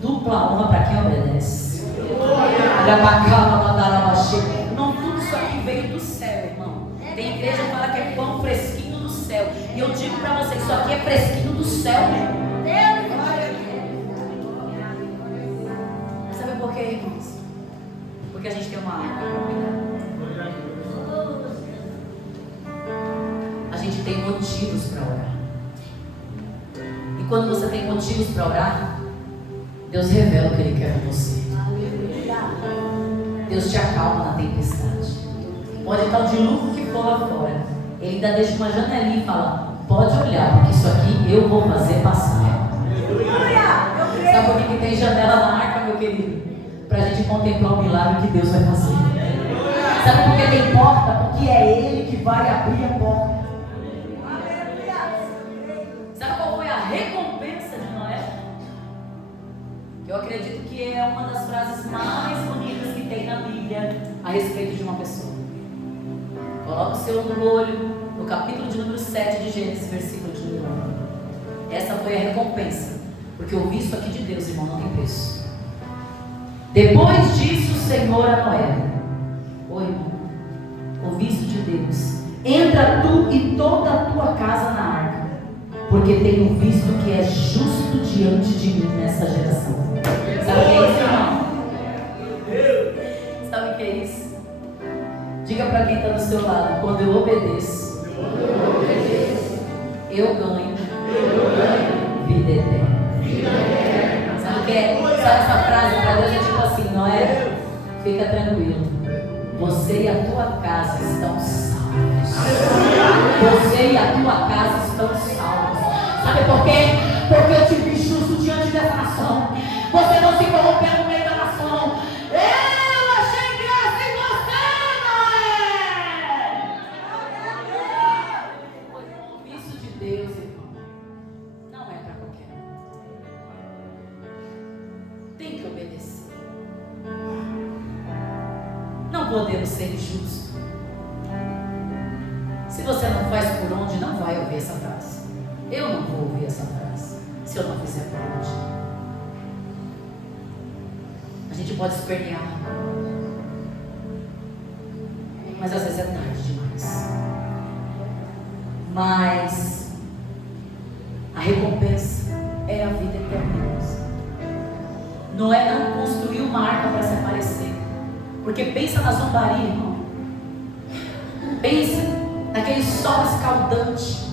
Dupla honra para quem obedece. Não, tudo isso aqui veio do céu, irmão. Tem igreja que fala que é pão fresquinho do céu. E eu digo para vocês, isso aqui é fresquinho do céu mesmo. Sabe por quê, irmãos? Porque a gente tem uma arca para cuidar. A gente tem motivos para orar. E quando você tem motivos para orar, Deus revela o que Ele quer com você. Deus te acalma na tempestade. Pode estar o dilúvio que for lá fora, Ele ainda deixa uma janelinha e fala, pode olhar, porque isso aqui eu vou fazer passar. Sabe por que tem janela na arca, meu querido? Para a gente contemplar o milagre que Deus vai fazer. Sabe por que tem porta? Porque é Ele que vai abrir a porta. Sabe qual foi a recompensa de Noé? Eu acredito que é uma das frases mais bonitas que tem na Bíblia a respeito de uma pessoa. Coloca o seu olho no capítulo de número 7 de Gênesis, versículo de número 1. Essa foi a recompensa, porque ouvir isso aqui de Deus, irmão, não tem preço. Depois disso, o Senhor a Noé: oi, irmão, ouvi isso de Deus. Entra tu e toda a tua casa na arca, porque tenho visto que é justo diante de mim nessa geração. Sabe o que é isso, irmão? Sabe o que é isso? Diga para quem está do seu lado: quando eu obedeço, eu ganho vida eterna. Sabe o que é? Sabe essa frase para Deus? É tipo assim: Noé, fica tranquilo, você e a tua casa estão salvos. Você e a tua casa estão salvos. Sabe por quê? Porque eu te vi justo diante dessa nação. Você não se corrompeu no meio da nação. Eu achei graça em você, Noé. Isso de Deus, irmão, não é para qualquer um. Tem que obedecer. Não podemos ser injustos. Se você não faz por onde, não vai ouvir essa frase. Eu não vou ouvir essa frase se eu não fizer por onde. A gente pode espernear, mas às vezes é tarde demais. Mas a recompensa é a vida eterna. Noé não construiu uma arca para se aparecer, porque pensa na zombaria, irmão. Pensa naquele sol escaldante,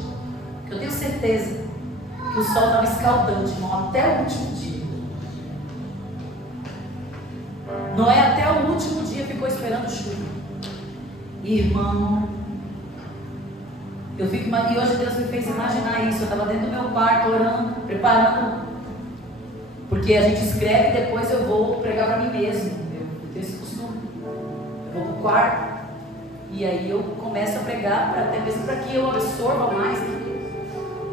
que eu tenho certeza que o sol estava escaldante, irmão, até o último dia. Noé até o último dia ficou esperando chuva. Irmão, eu fico, e hoje Deus me fez imaginar isso. Eu estava dentro do meu quarto orando, preparando, porque a gente escreve e depois eu vou pregar para mim mesmo. Eu tenho esse costume. Eu vou para o quarto e aí eu começo a pregar, até mesmo para que eu absorva mais.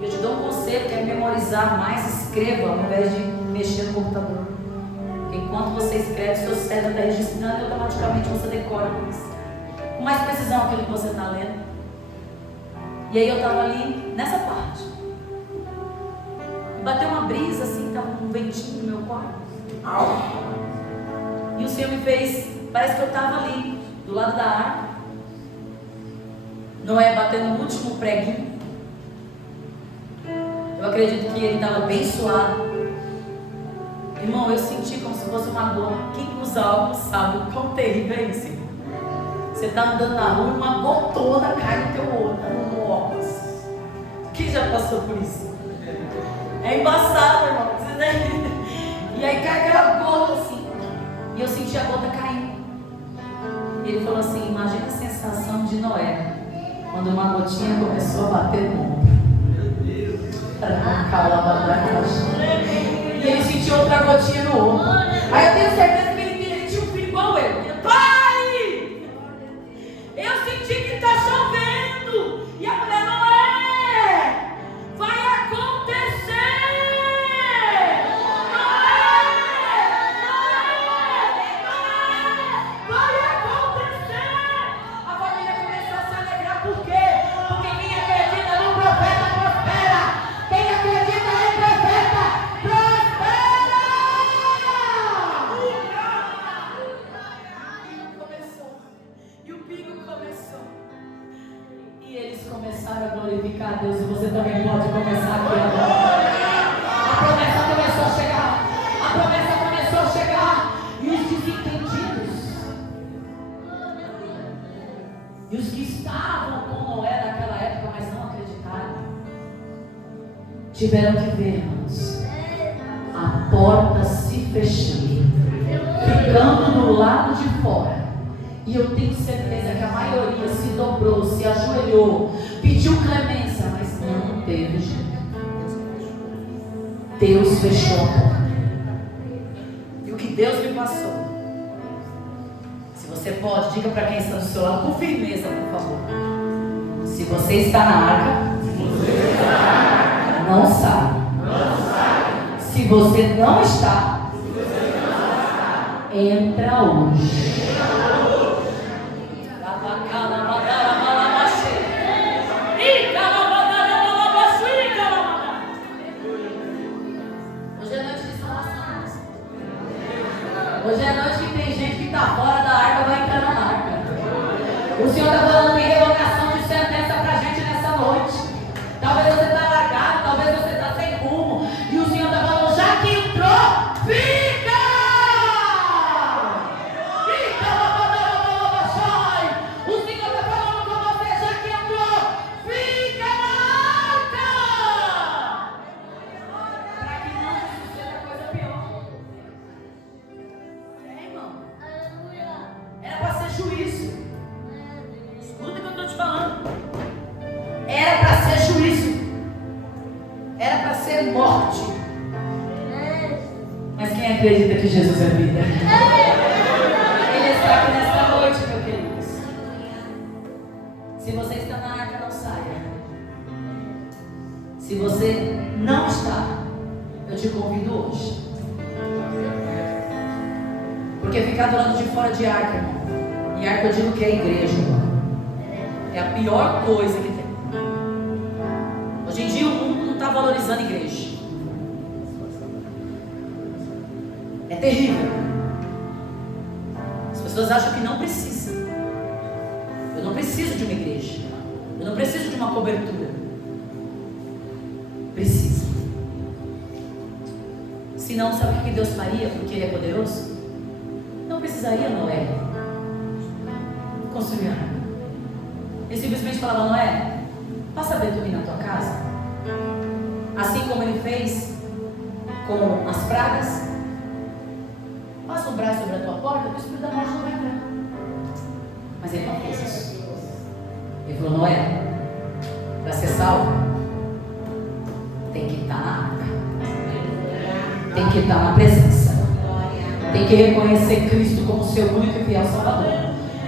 Eu te dou um conselho, que é memorizar mais, escreva ao invés de mexer no computador. Porque enquanto você escreve, seu cérebro está registrando e automaticamente você decora mais. Com mais precisão aquilo que você está lendo. E aí eu estava ali, nessa parte. E bateu uma brisa assim, estava um ventinho no meu quarto. E o Senhor me fez, parece que eu estava ali, do lado da arca. Noé batendo no último preguinho. Eu acredito que ele estava bem suado. Irmão, eu senti como se fosse uma dor. Quem usa óculos sabe o quão terrível é isso, irmão. Você está andando na rua e uma gotona cai no teu olho, no óculos. Quem já passou por isso? É embaçado, irmão. E aí cai aquela gota assim. E eu senti a gota caindo. E ele falou assim: imagina a sensação de Noé quando uma gotinha começou a bater no ombro. E ele sentiu outra gotinha no ombro. Aí eu tenho certeza que ele tinha um filho igual eu. Pai! Eu senti que está chovendo. E a mulher: Noé, vai acontecer. Vai acontecer. A família começou a se alegrar. Por quê? Porque quem acredita no profeta prospera. Quem acredita no profeta prospera. Começou. E o pingo começou. E eles começaram a glorificar a Deus. E você também pode começar aqui agora. A promessa começou a chegar. A promessa começou a chegar. E os desentendidos, e os que estavam com Noé naquela época, mas não acreditaram, tiveram que ver, irmãos, a porta se fechando, ficando do lado de fora. E eu tenho certeza que a maioria se dobrou, se ajoelhou, pediu clemência, mas não teve jeito. Deus fechou a porta. E o que Deus me passou, se você pode, diga para quem está do seu lado com firmeza, por favor. Se você está na arca, não sai. Se você não está, entra hoje. Hoje é noite que tem gente que está fora da arca, vai entrar na arca. O Senhor está falando em revogação de sentença para a gente nessa noite. Talvez você está largado, talvez você está sem rumo. E o Senhor está falando: já que entrou, fica! Fica! O Senhor está falando com você: já que entrou, fica na arca! Para que não suceda coisa pior. Era para ser juízo. Escuta o que eu estou te falando. Era para ser juízo. Era para ser morte. Mas quem acredita que Jesus é vida? Ele está aqui nesta noite, meus queridos. Se você está na arca, não saia. Se você não está, eu te convido hoje. Porque ficar do lado de fora de arca, irmão. E arca eu digo que é a igreja, irmão. É a pior coisa que tem. Hoje em dia o mundo não está valorizando a igreja. É terrível. As pessoas acham que não precisa. preciso de uma igreja. Eu não preciso de uma cobertura. Preciso. Senão, sabe o que Deus faria? Porque Ele é poderoso? Não precisaria Noé construir a arca. Ele simplesmente falava: Noé, faça betume na tua casa, assim como Ele fez com as pragas. Passa um braço sobre a tua porta, que o Espírito da morte não vai entrar. Mas Ele não fez isso. Ele falou: Noé, para ser salvo, tem que estar na arca, tem que estar na presença, tem que reconhecer Cristo como seu único e fiel Salvador,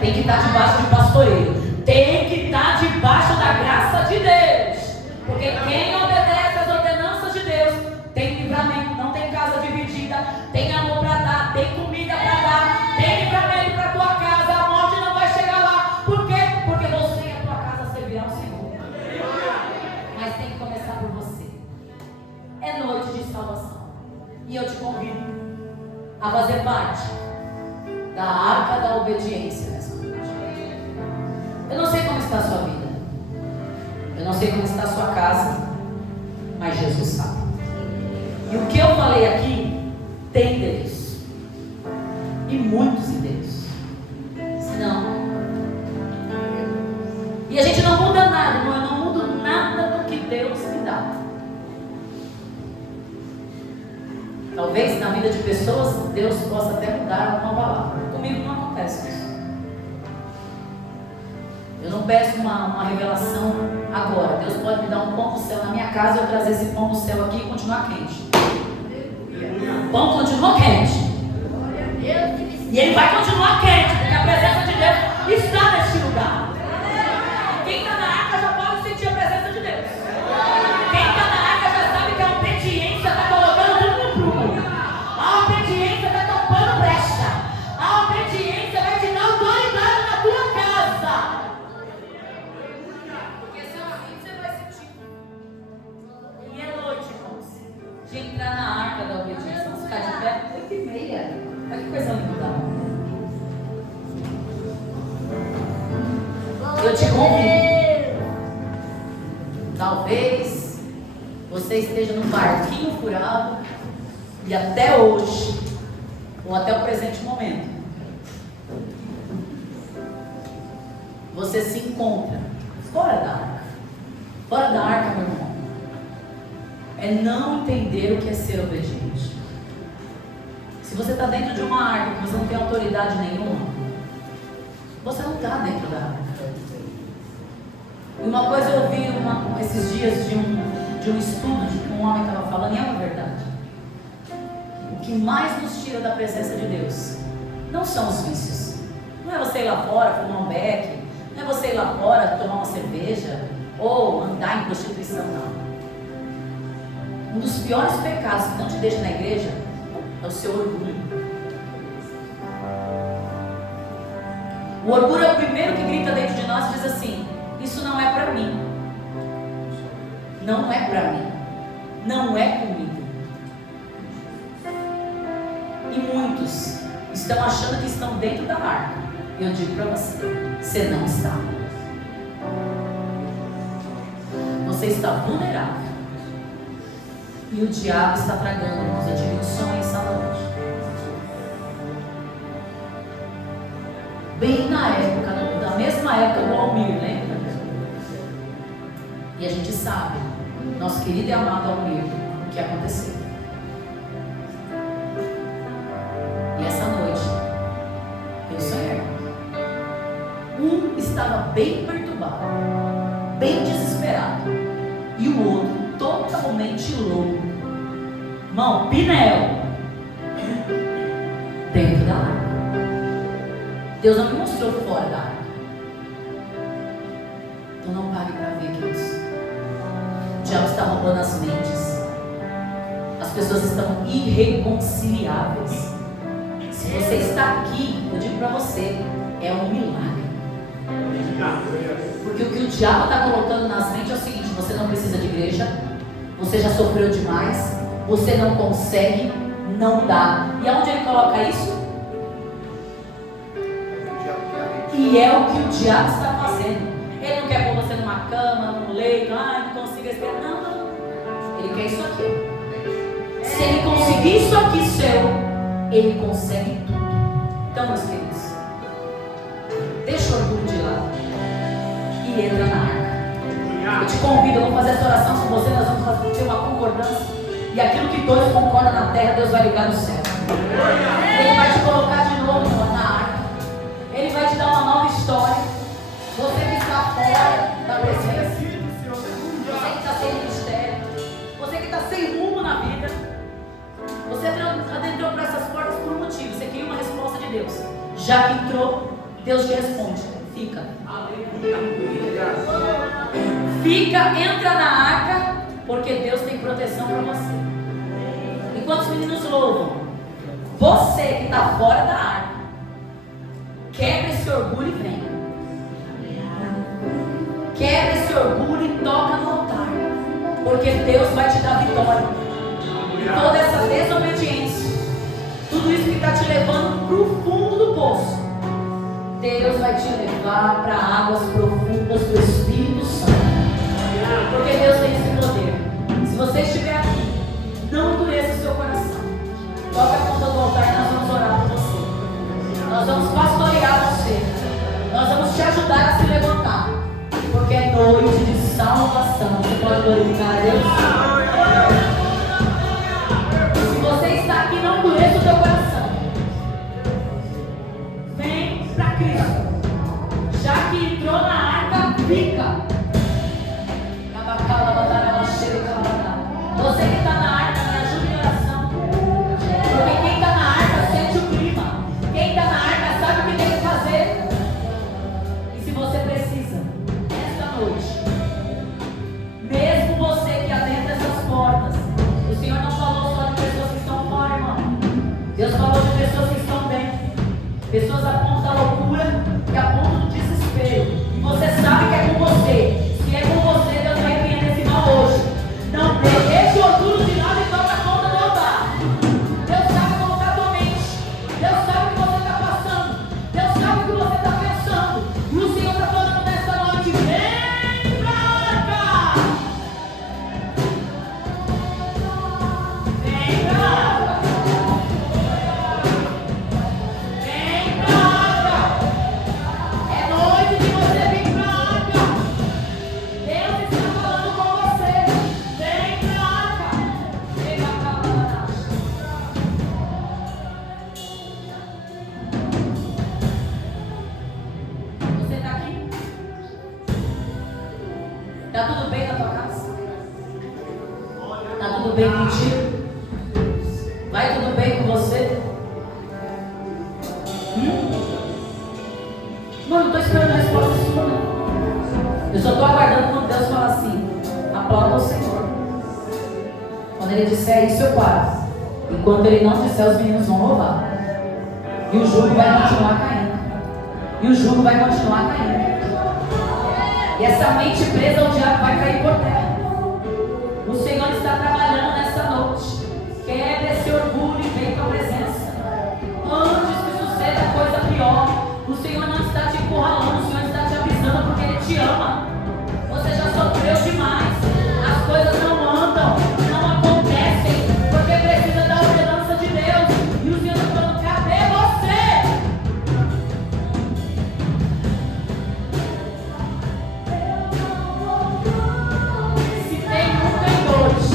tem que estar debaixo de pastoreio, tem que estar debaixo da graça de Deus, porque quem obedece às ordenanças de Deus tem livramento, não tem casa dividida, tem amor para dar, tem comida para dar, tem livramento para a tua casa, a morte não vai chegar lá. Por quê? Porque você e a tua casa servirão ao Senhor. Mas tem que começar por você. É noite de salvação. E eu te convido a fazer parte da arca da obediência nessa noite. Eu não sei como está a sua vida, eu não sei como está a sua casa, mas Jesus sabe. E o que eu falei aqui tem endereço, e muitos endereços. Senão, e a gente não muda nada, eu não mudo nada do que Deus me dá. Talvez na vida de pessoas Deus possa até mudar alguma palavra. Comigo não acontece isso. Eu não peço uma revelação agora. Deus pode me dar um pão do céu na minha casa e eu trazer esse pão do céu aqui e continuar quente. O pão continua quente. E ele vai continuar quente, porque a presença de Deus está neste lugar. Quem está na arca já pode sentir a presença de Deus. Quem está na arca já sabe que a obediência está colocando tudo no prumo. A obediência está tampando brecha. A obediência vai te dar autoridade na tua casa. Porque se assim você vai sentir. E é noite, irmãos, de entrar na arca da obediência. Vamos ficar de pé? 8h30. Olha que coisa linda. Eu te convido. Talvez você esteja num barquinho furado e até hoje, ou até o presente momento, você se encontra fora da arca. Fora da arca, meu irmão, é não entender o que é ser obediente. Se você está dentro de uma arca que você não tem autoridade nenhuma, você não está dentro da arca. E uma coisa eu ouvi esses dias de um estudo de que um homem estava falando, e é uma verdade. O que mais nos tira da presença de Deus não são os vícios. Não é você ir lá fora fumar um beck, não é você ir lá fora tomar uma cerveja ou andar em prostituição, não. Um dos piores pecados que não te deixa na igreja é o seu orgulho. O orgulho é o primeiro que grita dentro de nós e diz assim: isso não é para mim. Não é para mim. Não é comigo. E muitos estão achando que estão dentro da arca. Eu digo para você, você não está. Você está vulnerável. E o diabo está tragando, irmãos. Eu tive um sonho essa noite. Bem na época, da mesma época do Almir, lembra? E a gente sabe, nosso querido e amado Almir, o que aconteceu. E essa noite, eu sonhei. Um estava bem perturbado, bem desesperado, e o outro totalmente louco. Irmão, Pinel, dentro da arca. Deus não me mostrou fora da arca. Então não pare para ver, queridos. O diabo está roubando as mentes. As pessoas estão irreconciliáveis. Se você está aqui, eu digo para você, é um milagre. Porque o que o diabo está colocando nas mentes é o seguinte: você não precisa de igreja, você já sofreu demais, você não consegue, não dá. E aonde ele coloca isso? E é o que o diabo está fazendo. Ele não quer pôr você numa cama, num leito, não consigo esperar. Não. Ele quer isso aqui. Se ele conseguir isso aqui seu, ele consegue tudo. Então, meus queridos, deixa o orgulho de lado e entra na arca. Eu te convido, eu vou fazer essa oração com você, nós vamos ter uma concordância. E aquilo que dois concordam na terra, Deus vai ligar no céu. Ele vai te colocar de novo na arca. Ele vai te dar uma nova história. Você que está fora da presença, você que está sem ministério, você que está sem rumo na vida, você adentrou para essas portas por um motivo. Você queria uma resposta de Deus. Já que entrou, Deus te responde. Fica. Fica, entra na arca, porque Deus tem proteção para você. Enquanto os meninos louvam, você que está fora da arca, quebra esse orgulho e vem. Quebra esse orgulho e toca no altar, porque Deus vai te dar vitória. E toda essa desobediência, tudo isso que está te levando para o fundo do poço, Deus vai te levar para águas profundas do Espírito Santo. Porque Deus tem esse poder. Se você estiver aqui, não endureça o seu coração. Toca a ponta do altar e nós vamos orar por você. Nós vamos pastorear você. Nós vamos te ajudar a se levantar. Porque é noite de salvação. Você pode glorificar a Deus? Se você está aqui, não endureça o teu coração. Vem para Cristo. Já que entrou na arca, fica. Você que está na arca, me ajude em oração. Porque quem está na arca sente o clima. Quem está na arca sabe o que tem que fazer. E se você precisa, esta noite, mesmo você que adentra essas portas, o Senhor não falou só de pessoas que estão fora, irmão. Deus falou de pessoas que estão dentro. Pessoas a ponto da loucura e a ponto do desespero. E você sabe que é com você. Se é com você, Deus vai repreender esse mal hoje. Não deixe o orgulho de lado e toca a conta do altar. Deus sabe como está a tua mente. Deus sabe o que você está passando. Deus sabe o que você está pensando. E o Senhor está falando nesta noite: vem pra arca. Vem pra arca. Vem pra arca. É noite de você vir pra arca. Deus está falando com você. Vem pra arca. Vem pra cá. Você está aqui? Está tudo bem na tua casa? Está tudo bem contigo? Vai tudo bem com você? Não, não estou esperando a resposta sua, não. Eu só estou aguardando quando Deus fala assim: aplauda o Senhor. Quando Ele disser isso, eu paro. Enquanto Ele não disser, os meninos vão louvar. E o jugo vai continuar caindo. E o jugo vai continuar caindo. E essa mente presa ao diabo vai cair por terra. O Senhor está trabalhando nessa noite. Quebra esse orgulho e vem com a presença. Antes que suceda coisa pior, o Senhor não está te encurralando, o Senhor está te avisando porque Ele te ama. Você já sofreu demais. As coisas não andam, não acontecem, porque precisa da ordenança de Deus. E o Senhor está falando: cadê você? Se tem um, tem dois.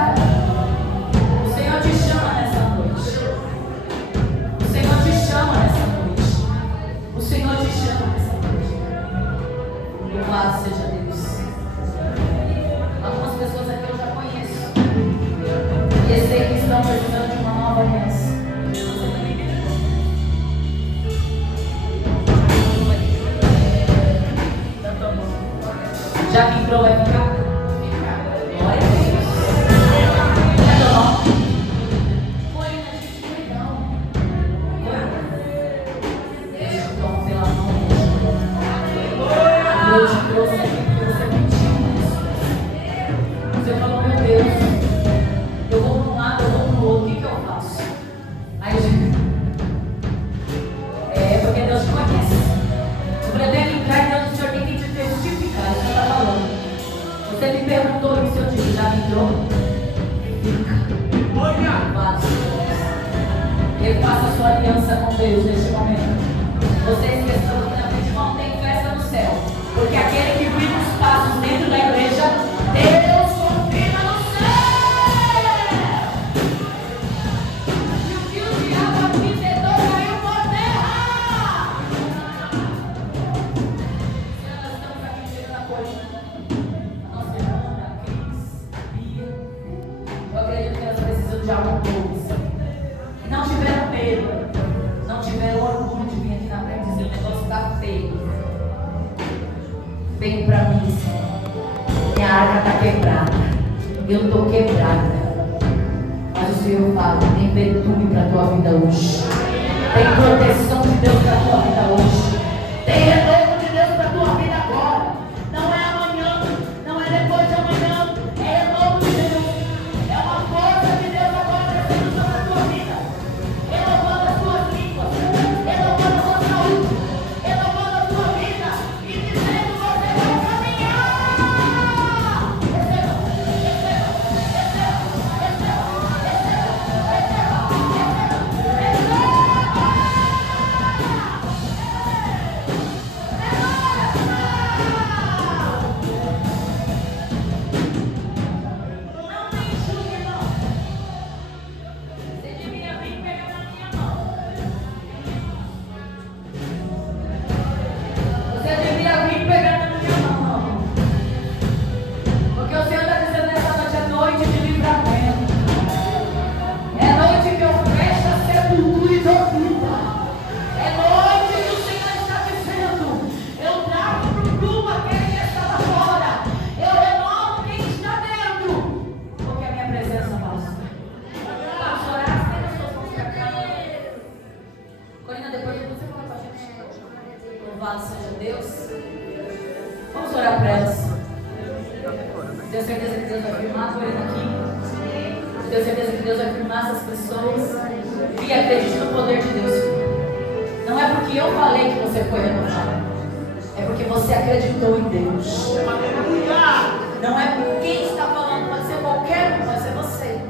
fraca. O Senhor te chama nessa noite. O Senhor te chama nessa noite. O Senhor te chama nessa noite. Louvado seja Deus. Algumas pessoas aqui eu já conheço. E eu sei que estão precisando de uma nova aliança. Já que entrou, vai ficar? Glória a Deus. É teu nome? Corina, gente, que legal. Deus te toma pela mão. Deus te trouxe aqui porque você pediu isso. Você falou, meu Deus, eu vou para um lado, eu vou para o outro, o que eu faço? Aí eu digo, porque Deus te conhece. Se pretende entrar, então o Senhor tem que te testificar. Você está falando. Você me perguntou isso, eu disse, já me entrou? Fica. Refaça a sua aliança com Deus neste momento. Você esqueceu que na frente não tem festa no céu. Porque aquele que vive os passos dentro da igreja, Deus confirma no céu. E o que o diabo aqui tentou caiu por terra. Senhor, nós estamos aqui chegando a colina. Nossa irmã, Cris, Bia. Eu acredito que elas precisam de algo novo. E não tiveram medo. Não tiveram orgulho de vir aqui na frente e dizer: o negócio está feio. Vem para mim, Senhor. Minha arca está quebrada. Eu estou quebrada. Mas o Senhor fala: tem perfume para a tua vida hoje. Tem proteção de Deus para a tua vida hoje. Tem retorno de Deus para a tua vida agora. Não é amanhã, não é depois de amanhã. É retorno de Deus. É uma força de Deus agora descendo sobre a tua vida. Renovando as tuas línguas. Renovando a tua saúde. Renovando a tua vida. E dizendo: você vai caminhar. Receba, receba, receba, receba, receba, receba. Não me enxugue, não. Você devia vir pegar na minha mão. Você devia vir pegar na minha mão. Porque o Senhor está dizendo nessa noite: é noite de livramento. É noite que eu fecho a sepultura e dou vida. É noite que o Senhor está dizendo: eu trago para o prumo aquele que estava fora. Eu renovo quem está dentro. Porque a minha presença basta. Vamos orar, estenda as suas mãos para cá. Corina, depois você fala com a gente. Louvado seja Deus. Vamos orar para elas. Tenho certeza que Deus vai firmar a Corina aqui. Tenho certeza que Deus vai firmar essas pessoas. E acredite no poder de Deus. Não é porque eu falei que você foi renovado. É porque você acreditou em Deus. Não é por quem está falando, pode ser qualquer um, pode ser você.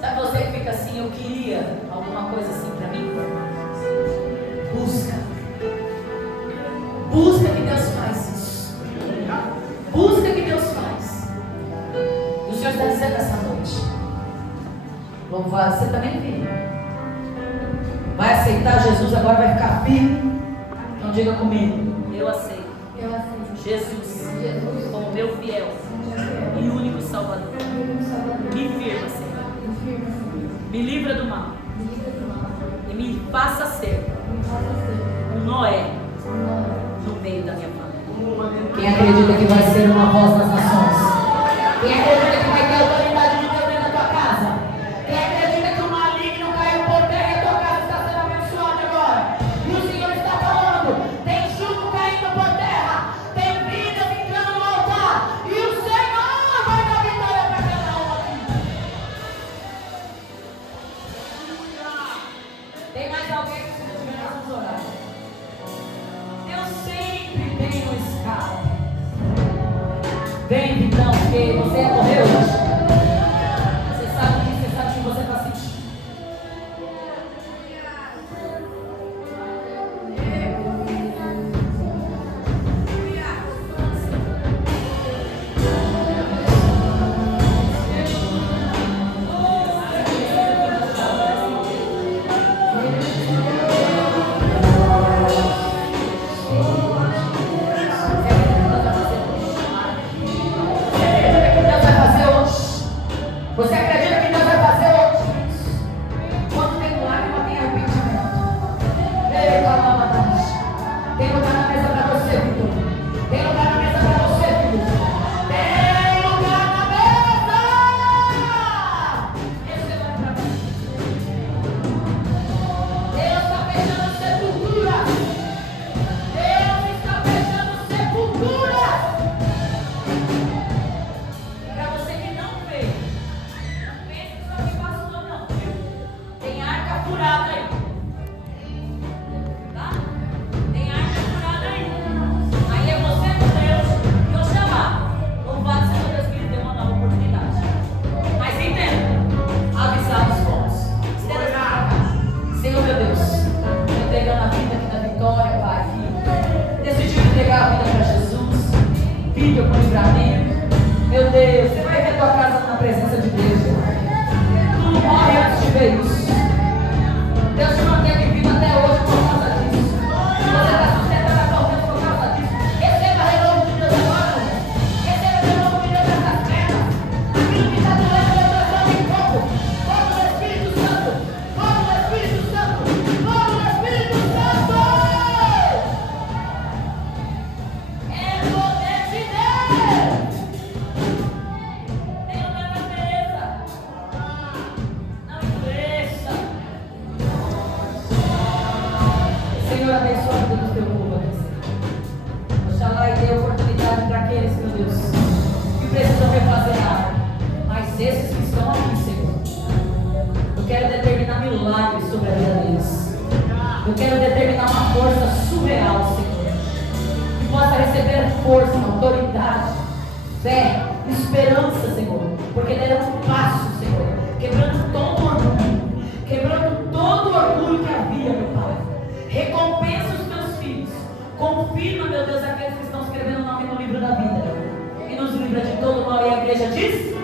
Sabe você que fica assim: eu queria alguma coisa assim para mim? Busca. Busca que Deus faz isso. Busca que Deus faz. E o Senhor está dizendo essa noite: louvado, você também, filho. Vai aceitar Jesus, agora vai ficar firme. Então diga comigo: eu aceito. Eu aceito. Jesus, Jesus, como meu fiel e único Salvador. Me firma, Senhor. Me livra do mal. E me faça ser um Noé no meio da minha família. Quem acredita que vai ser uma voz das nações? Quem acredita que vai ter autoridade de Deus dentro da tua casa? Quem acredita que o maligno caiu por terra e a tua casa está sendo abençoada agora? E o Senhor está falando: tem chumbo caindo por terra, tem vidas entrando no altar, e o Senhor vai dar vitória para cada um aqui. Tem mais alguém que precisa de nós orar? Eu sempre tenho escala. Vem então, porque você morreu hoje. Você sabe o que você está sentindo. Você acredita que Deus vai fazer outros? Quando tem lágrima, tem arrependimento. Eita, lavadas. Tem lugar na mesa para você, Vitor. Tem lugar na mesa para você, filho. Tem lugar na mesa! Receba para mim. Deus está fechando sepultura. Deus está fechando sepultura. Para você que não vê, não pense que só que passou, não, viu? Tem arca furada aí. Tá? Tem arca furada aí. Aí é você com Deus que eu chamar. Louvado seja Deus que lhe deu uma nova oportunidade. Mas entenda, avisar os pontos. Estenda pra cá. Senhor meu Deus, entregando a vida aqui da Vitória, Pai, que decidiu entregar a vida para Jesus, vida com livramento. Meu Deus, você vai ver tua casa na presença de Deus. Tu não morre antes de ver isso. Deus te manteve vivo até hoje por causa disso. Você está sustentando a tua vida por causa disso. Receba renovo de Deus agora, meu irmão. Receba renovo de Deus nessas pernas. Aquilo que está doendo, Deus transforma em fogo. Fogo do Espírito Santo. Fogo do Espírito Santo. Fogo do Espírito Santo. É poder de Deus. Tem lugar na mesa. Não endureça. Senhor, abençoa a vida do teu povo aqui, Senhor. Oxalá e dê oportunidade para aqueles, meu Deus, que precisam refazer nada. Mas esses que estão aqui, Senhor, eu quero determinar milagres sobre a vida deles. Eu quero determinar uma força surreal, Senhor, que possa receber força, autoridade, fé, esperança, Senhor, porque deram um passo, Senhor, quebrando todo o orgulho que havia, meu Pai. Recompensa os teus filhos, confirma, meu Deus, aqueles que estão escrevendo o nome no livro da vida, e nos livra de todo mal. E a igreja diz: